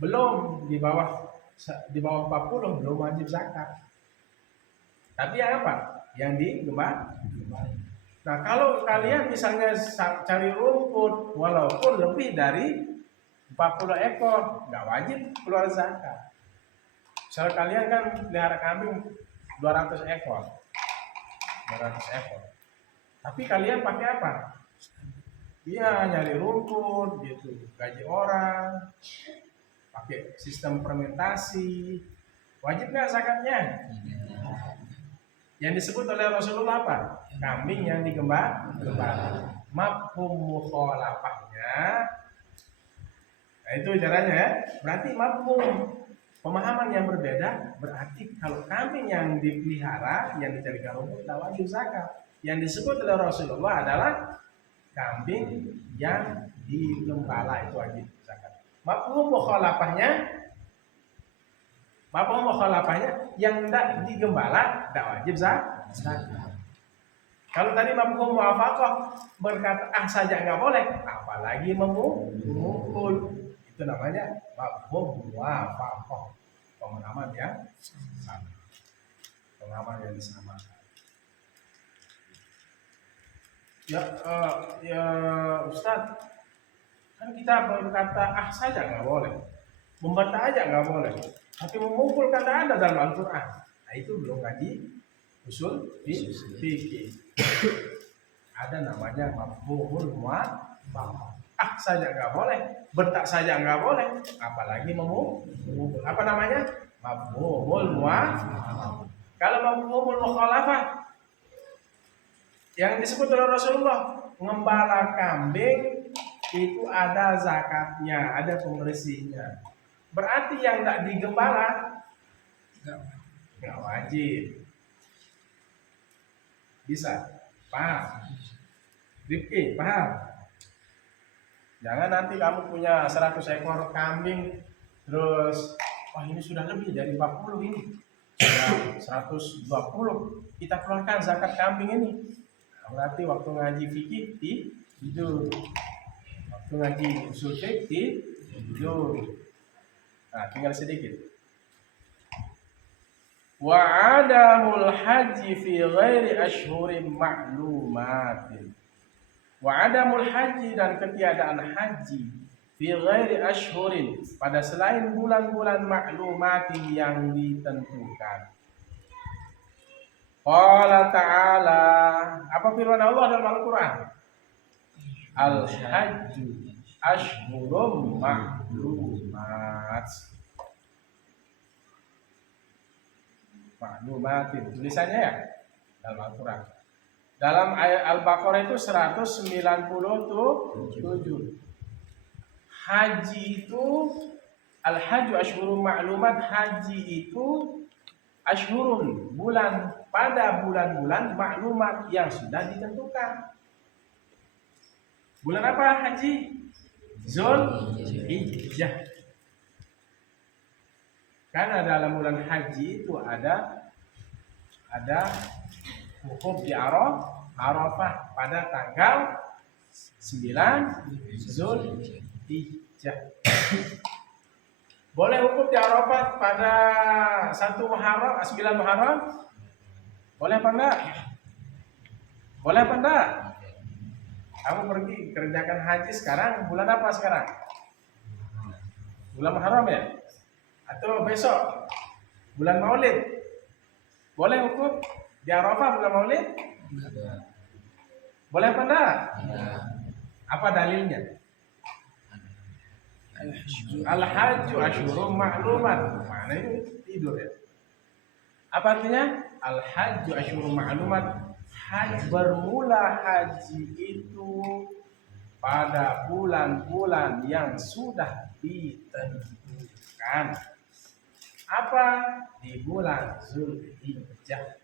belum di bawah 40 belum wajib zakat. Tapi yang apa? Yang digembala. Nah, kalau kalian misalnya cari rumput walaupun lebih dari 40 ekor, nggak wajib keluar zakat. Misalnya kalian kan pelihara kambing 200 ekor. Tapi kalian pakai apa? Iya, nyari rumput gitu, gaji orang, pakai sistem fermentasi. Wajib nggak zakatnya? Yang disebut oleh Rasulullah apa? Kambing yang digembala. Mafhum mukhalafahnya. Nah, itu caranya ya. Berarti mafhum, pemahaman yang berbeda. Berarti kalau kambing yang dipelihara, yang dicarikan rumput, tidak wajib zakat. Yang disebut oleh Rasulullah adalah kambing yang digembala, itu wajib zakat. Mafhum mukhalafahnya yang tidak digembala tidak wajib zakat. Kalau tadi mafhum muwafaqah berkata saja nggak boleh, apalagi memukul. Itu namanya mafhum muwafaqah, pemahaman yang sama. Ya Ustaz, kan kita berkata saja nggak boleh, membaca aja nggak boleh, tapi memukul kan ada dalam Al-Quran. Nah, itu belum ngaji usul fikih. Ada namanya mafhumul muwafaqah. Saja nggak boleh, bertak saja nggak boleh, apalagi memukul. Apa namanya? Mafhumul muwafaqah. Kalau mafhumul mukhalafah yang disebut oleh Rasulullah, ngembala kambing itu ada zakatnya, ada pembersihnya. Berarti yang nggak digembala nggak wajib. Bisa? Paham? Rifki, paham? Jangan nanti kamu punya 100 ekor kambing, terus wah ini sudah lebih dari 40 ini, sudah 120, kita keluarkan zakat kambing ini. Nah, berarti waktu ngaji fikih tidur, waktu ngaji usul fikih tidur. Nah, tinggal sedikit. Wa adamul haji fi ghairi ashhurin ma'lumatin. Wa adamul haji, dan ketiadaan haji fi ghairi ashhurin, pada selain bulan-bulan maklumatin yang ditentukan. Qala ta'ala, apa firman Allah dalam Al-Quran? Al-hajju ashhurum maklumat. Maklumatin tulisannya ya dalam Al-Quran. Dalam ayat Al-Baqarah itu 197. Haji itu al-hajju ashhurum maklumat, haji itu ashhurun, bulan, pada bulan-bulan maklumat yang sudah ditentukan. Bulan apa haji? Zulhijjah. Karena dalam bulan haji itu ada wukuf di Arafah pada tanggal 9 Zulhijjah. Boleh wukuf di Arafah pada 1 Muharram, 9 Muharram? Boleh apa enggak? Boleh apa enggak? Kamu pergi kerjakan haji sekarang, bulan apa sekarang? Bulan Muharram ya? Atau besok? Bulan Maulid? Boleh wukuf di Arafah bulan Maulid? Boleh apa enggak? Apa dalilnya? Al-hajju ashhurum ma'lumat. Mana itu tidur ya? Apa artinya? Al-hajju ashhurum ma'lumat. Bermula haji itu pada bulan-bulan yang sudah ditentukan. Apa? Di bulan Zulhijjah.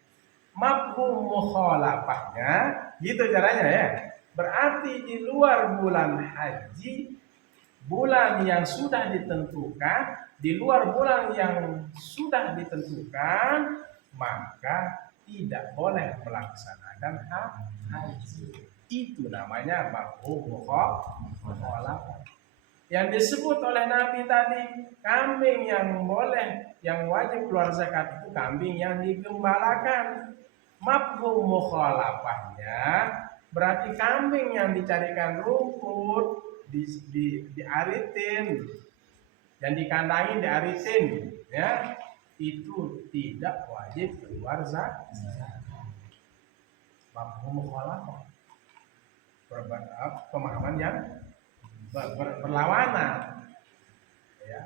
Mafhum mukhalafahnya gitu caranya ya. Berarti di luar bulan haji, bulan yang sudah ditentukan, di luar bulan yang sudah ditentukan, maka tidak boleh melaksanakan haji. Itu namanya mafhum mukhalafah. Yang disebut oleh Nabi tadi, kambing yang boleh, yang wajib keluar zakat itu kambing yang digembalakan. Mafhum mukhalafahnya berarti kambing yang dicarikan rumput, diaritin, yang dikandangi diaritin, ya, itu tidak wajib keluar zakat. Mafhum mukhalafah, pemahaman yang berlawanan, ya.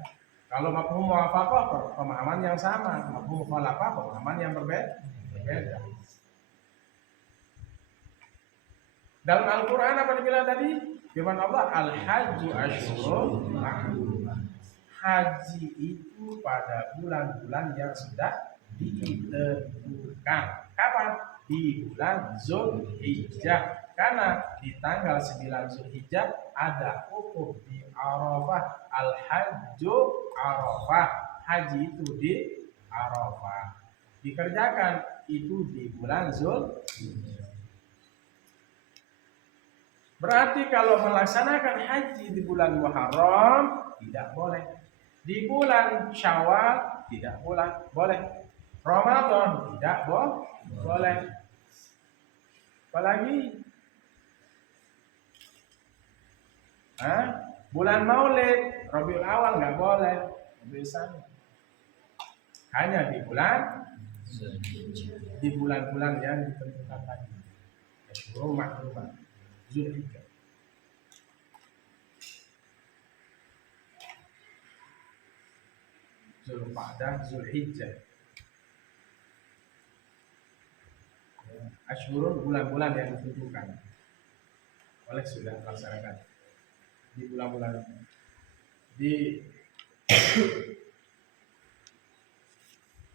Kalau mafhum muwafaqah pemahaman yang sama, mafhum mukhalafah pemahaman yang berbeda. Dalam Al-Quran apa dibilang tadi? Firman Allah, al-hajju ashhurum ma'lumat. Haji itu pada bulan-bulan yang sudah ditentukan. Kapan? Di bulan Zulhijjah. Karena di tanggal 9 Zulhijjah ada wukuf di Arafah. Al-hajju Arafah. Haji itu di Arafah. Dikerjakan itu di bulan Zulhijjah. Berarti kalau melaksanakan haji di bulan Muharram tidak boleh. Di bulan Syawal tidak boleh. Ramadan tidak boleh. Apalagi bulan Maulid, Rabiul Awal nggak boleh. Biasanya hanya di bulan-bulan yang ditentukan tadi. Rumah Zulhijjah. Zulqa'dah, Zulhijjah. Ashhurun, bulan-bulan yang ditentukan. Oleh sudah melaksanakan di bulan-bulan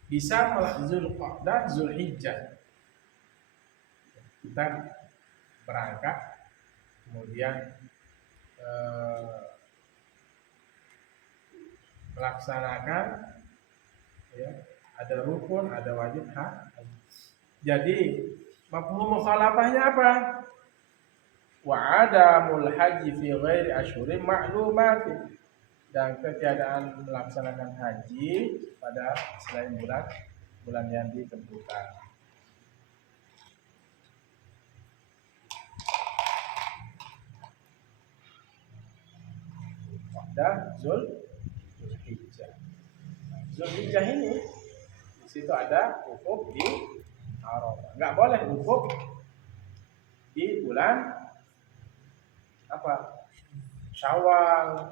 bisa Zulqa'dah, Zulhijjah. Kita berangkat kemudian melaksanakan, ya, ada rukun, ada wajib Jadi mafhum mukhalafahnya apa? Wa adamul haji fi ghairi ashhurin ma'lumat, dan ketiadaan melaksanakan haji pada selain bulan yang ditentukan. ada Zulhijjah. Zulhijjah ini di situ ada wukuf di Arafah. Enggak boleh wukuf di bulan apa? Syawal,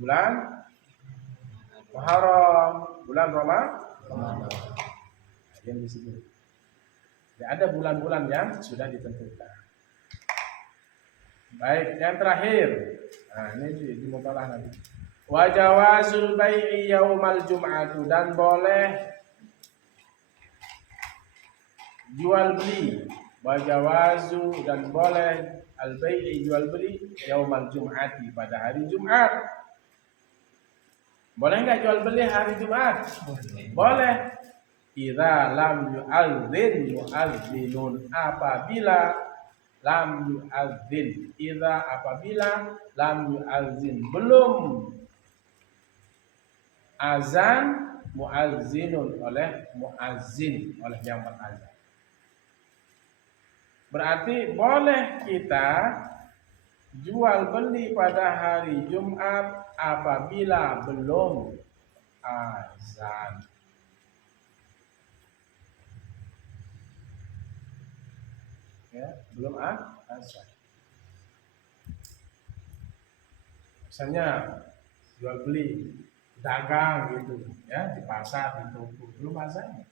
bulan Muharram, bulan Ramadan. Yang di sini. Ada bulan-bulan yang sudah ditentukan. Baik, yang terakhir. Nah, ini di mutalah nanti. Wa jawazul bai'i yaumal jum'atu, dan boleh jual beli. Wa jawazu, dan boleh al bai'i jual beli yaumal jum'ati, pada hari Jumat. Boleh enggak jual beli hari Jumat? Boleh. Idza lam yu'adzin mu'adzinun, apabila lam yu'adzin, idza apabila lam yu'adzin, belum azan mu'adzinun, oleh mu'adzin, oleh yang berazan. Berarti boleh kita jual beli pada hari Jumat apabila belum azan. Ya, belum azan. Misalnya jual beli, dagang gitu, ya, di pasar, di toko, belum azan.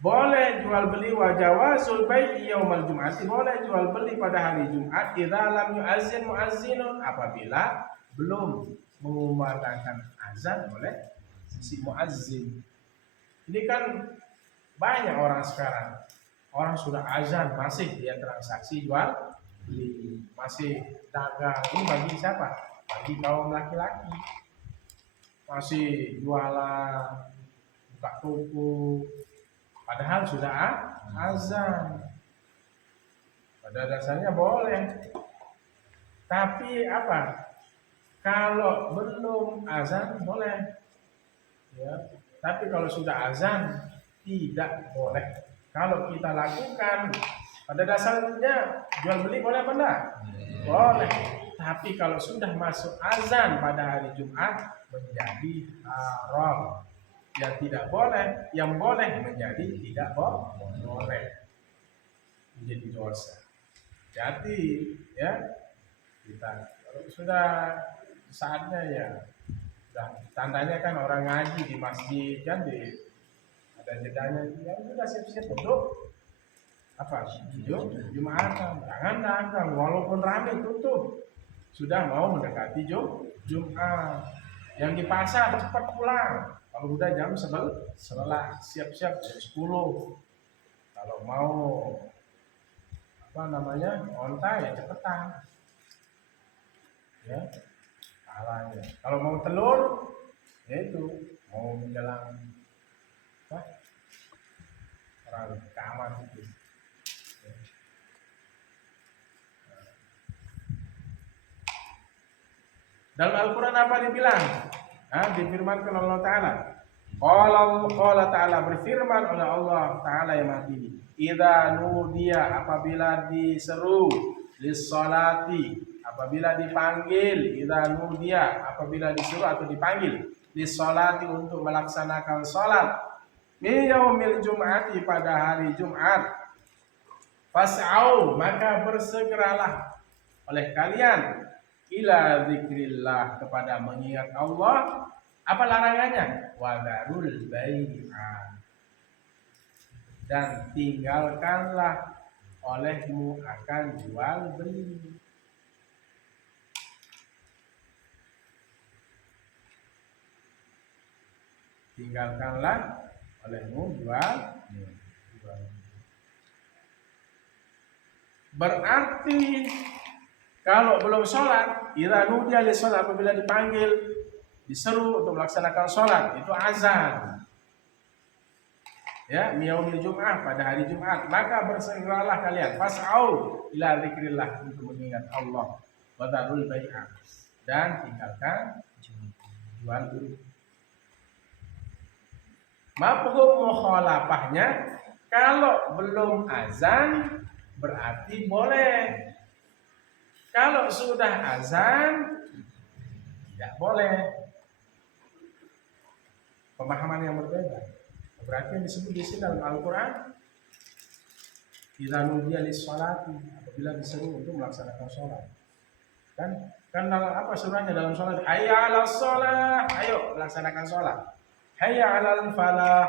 Boleh jual beli wa jawazul bai'i yaumal jum'ati, boleh jual beli pada hari Jumat idza lam yu'azzin mu'azzinun, apabila belum mengumandangkan azan oleh si muazzin. Ini kan banyak orang sekarang, orang sudah azan masih dia transaksi jual beli, masih dagang. Ini bagi siapa? Bagi kaum laki-laki, masih jualan, buka toko, padahal sudah azan. Pada dasarnya boleh, tapi apa? Kalau belum azan boleh, ya. Tapi kalau sudah azan tidak boleh. Kalau kita lakukan, pada dasarnya jual beli boleh apa enggak? Boleh. Tapi kalau sudah masuk azan pada hari Jumat menjadi haram. Yang tidak boleh, yang boleh menjadi tidak boleh. Menjadi dosa. Jadi ya, kita kalau sudah saatnya ya, tandanya kan orang ngaji di masjid kan, ada jedanya, ya sudah siap-siap untuk apa? Jumatan. Jangan dagang, walaupun ramai tutup. Sudah mau mendekati Jumat. Yang di pasar cepat pulang. Kalau udah jam 11, siap-siap jam 10. Kalau mau apa namanya? Onta ya cepetan. Ya. Salahnya. Kalau mau telur, ya itu mau menjelang orang kamar itu. Dalam Al-Quran apa dibilang? Difirmankan Allah Ta'ala. Allah Ta'ala berfirman oleh Allah Ta'ala yang mati. Idza nudiya, apabila diseru, lis-sholati, apabila dipanggil, idza nudiya, apabila disuruh atau dipanggil, lis-sholati, untuk melaksanakan sholat, min yaumil jum'ati, pada hari Jumat, fas'au, maka bersegeralah oleh kalian, ila zikrillah, kepada mengingat Allah. Apa larangannya? Wadarul bai'a, dan tinggalkanlah olehmu akan jual beli. Tinggalkanlah olehmu jual beli. Berarti kalau belum sholat, idza nudiya lis-sholat, apabila dipanggil, diseru untuk melaksanakan sholat, itu azan. Ya, yaumil jum'ah, pada hari Jumat, maka bersegeralah kalian, fas'au ila zikrillah, untuk mengingat Allah, wa dzarul bai'a, dan tinggalkan jual beli. Mafhum mukhalafahnya, kalau belum azan berarti boleh. Kalau sudah azan tidak boleh. Pemahaman yang berbeda. Berarti yang disebut di sini dalam Al-Qur'an idza nudiya lis-sholati, apabila diseru untuk melaksanakan sholat. Kan dalam apa surahnya dalam sholat? Hayya 'alas sholah, ayo melaksanakan sholat. Hayya 'alal falah,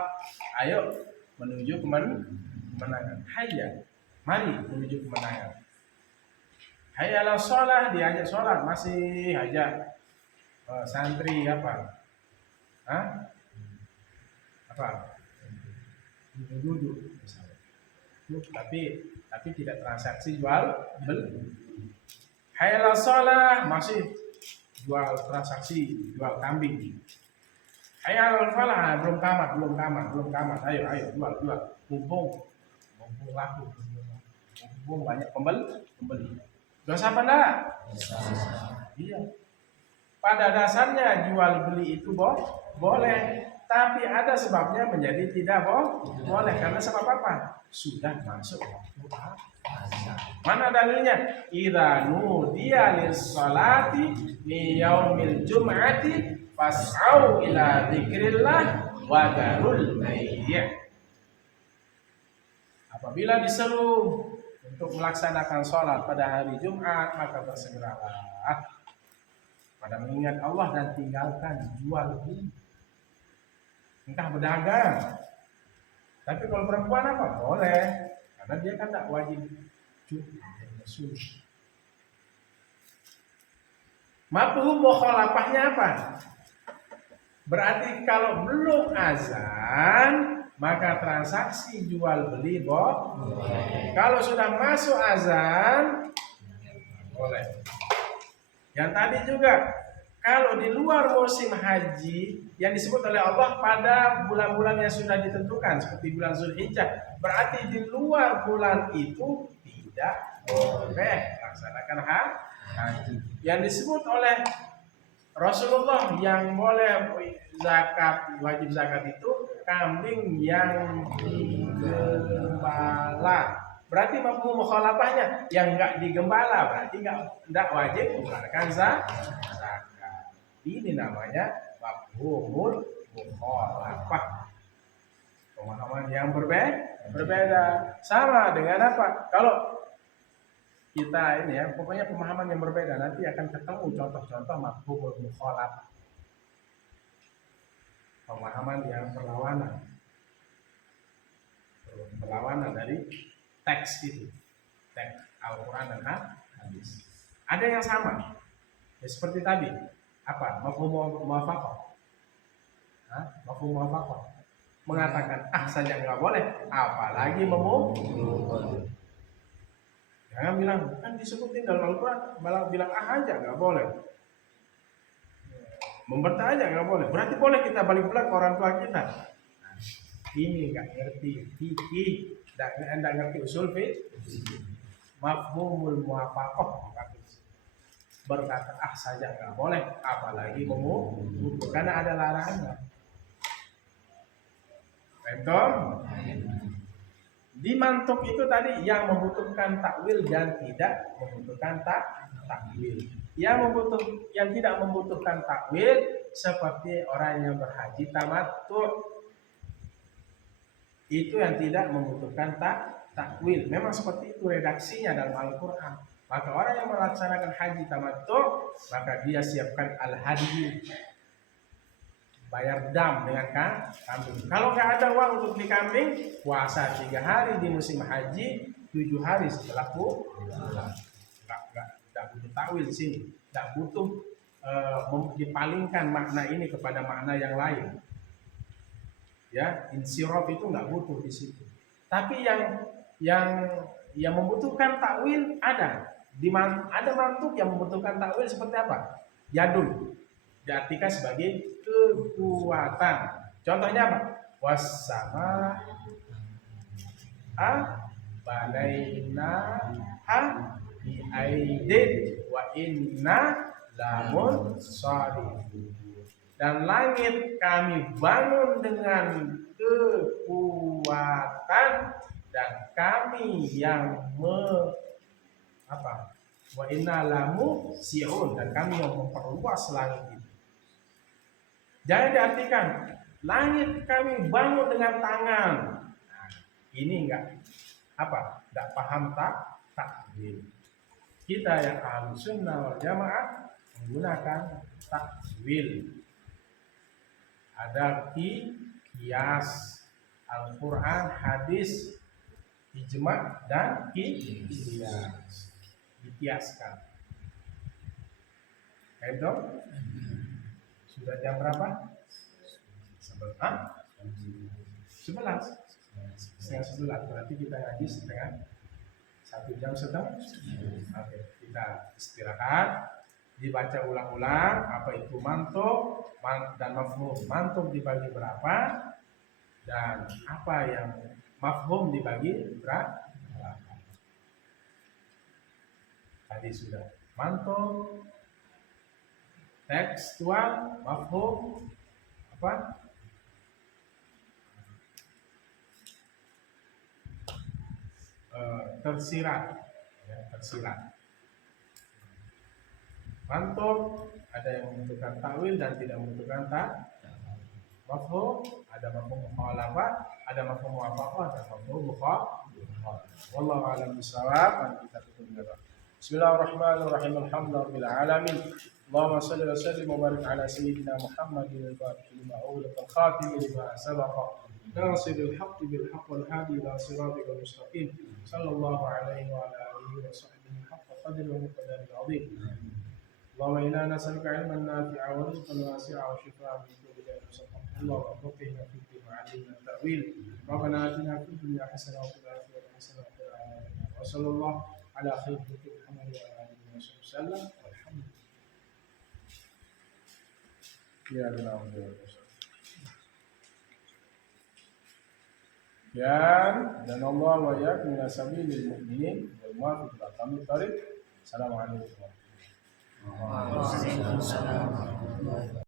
ayo menuju kemenangan. Hayya, mari menuju kemenangan. Hayya 'alas sholah, diajak sholat, masih ajak santri apa? Hah? Apa? Duduk misalnya. Tapi tidak transaksi jual beli. Hayya 'alas sholah, masih jual transaksi jual kambing. Hayya 'alal falah, belum tamat. Ayo jual. Mumpung laku. Mumpung banyak pembeli. Dosa apa enggak? Iya. Pada dasarnya jual beli itu boleh. Tapi ada sebabnya menjadi tidak boleh. Karena sebab apa? Sudah masuk waktu azan. Mana dalilnya? Idza nudiya lis-sholati mi yaumil jum'ati fas'au ila dzikrillah wa darul bay'. Apabila diseru untuk melaksanakan sholat pada hari Jumat, maka bersegeralah pada mengingat Allah dan tinggalkan jual beli. Entah berdagang. Tapi kalau perempuan apa? Boleh. Karena dia kan tak wajib cuci. Mafhum mukhalafahnya apa? Berarti kalau belum azan, maka transaksi jual beli boleh. Kalau sudah masuk azan, boleh. Yang tadi juga, kalau di luar musim haji yang disebut oleh Allah pada bulan-bulan yang sudah ditentukan seperti bulan Zulhijjah, berarti di luar bulan itu tidak boleh melaksanakan haji. Yang disebut oleh Rasulullah yang boleh zakat, wajib zakat itu kambing yang digembala. Berarti mafhum mukhalafahnya yang enggak digembala berarti enggak wajib mengeluarkan zakat. Ini namanya mafhumul mukhalafah. Pemahaman yang berbeda. Sama dengan apa? Kalau kita ini ya, pokoknya pemahaman yang berbeda, nanti akan ketemu contoh-contoh mafhumul mukhalafah. Pemahaman yang berlawanan dari teks itu, teks Al-Quran dan hadis. Ada yang sama, ya seperti tadi, apa? Mafhum muwafaqah. Mafhum muwafaqah mengatakan saja nggak boleh, apalagi memungkinkan. Jangan bilang kan disebutin dalam Al-Quran, malah bilang aja nggak boleh. Membantah aja nggak boleh. Berarti boleh kita balik pulang ke orang tua kita. Ini nggak ngerti fikih, nggak ngerti usul fiqh. Mafhumul muwafaqah berkata saja nggak boleh, apalagi memungkinkan, karena ada larangan. Contoh di mantuk itu tadi yang membutuhkan takwil dan tidak membutuhkan takwil. Yang tidak membutuhkan takwil seperti orang yang berhaji tamattu. Itu yang tidak membutuhkan takwil. Memang seperti itu redaksinya dalam Al-Quran. Maka orang yang melaksanakan haji tamattu, maka dia siapkan al-hadi, bayar dam dengan kambing. Kalau nggak ada uang untuk beli kambing, puasa 3 hari di musim haji, 7 hari setelah pulang. Nggak butuh takwil di sini. Nggak butuh dipalingkan makna ini kepada makna yang lain. Ya, insiraf itu nggak butuh di situ. Tapi yang membutuhkan takwil ada. Ada mantuk yang membutuhkan takwil seperti apa? Yadul diartikan sebagai kekuatan. Contohnya apa? Wassama banaina bi aidin wa inna lamun shalihun. Dan langit kami bangun dengan kekuatan dan kami yang Wa inna lamu si'un, dan kami yang memperluas langit itu. Jangan diartikan langit kami bangun dengan tangan. Nah, ini enggak paham takwil. Kita yang Ahlus Sunnah wal Jamaah menggunakan takwil. Ada qiyas, Al-Quran, hadis, ijma' dan qiyas. Dikiaskan. Baik dong? Sudah jam berapa? 11. Setengah 11. Berarti kita ngaji setengah 1 jam setengah. Oke, kita istirahat. Dibaca ulang-ulang apa itu mantuk dan mafhum. Mantuk dibagi berapa dan apa yang mafhum dibagi berapa. Tadi sudah mantuk, tekstual, mafhum, tersirat, ya, tersirat. Mantuk ada yang membutuhkan takwil dan tidak membutuhkan mafhum, ada mafhum mukhalafah, ada mafhum muwafaqah, dan mafhum mukhalafah. Wallahu a'lam bishawab. Kita tutup dengan Bismillahirrahmanirrahim. Alhamdulillahil alamin. Allahumma shalli wa sallim wa barik ala sayyidina Muhammadin al-fatih lima ughliqa al-khatim lima sabaqa nasiril haqqi bil haqq wal hadi ila siratikal mustaqim. Sallallahu alaihi wa ala alihi wa sahbihi haqqa qadri wa miqdaril azim. اللهم إنا نسألك علما نافعا ورزقا واسعا وشفاء من كل داء وسقم. اللهم فقهنا في الدين وعلمنا التأويل. ربنا آتنا في الدنيا حسنة وفي الآخرة حسنة وقنا عذاب النار. وصلى الله على خير خلق محمد وعلى آله وصحبه وسلم والحمد لله. Dan Allah wa iyyakum ila sabilil mu'minin wal muwafiq ila aqwamit thariq. Assalamualaikum warahmatullahi wabarakatuh.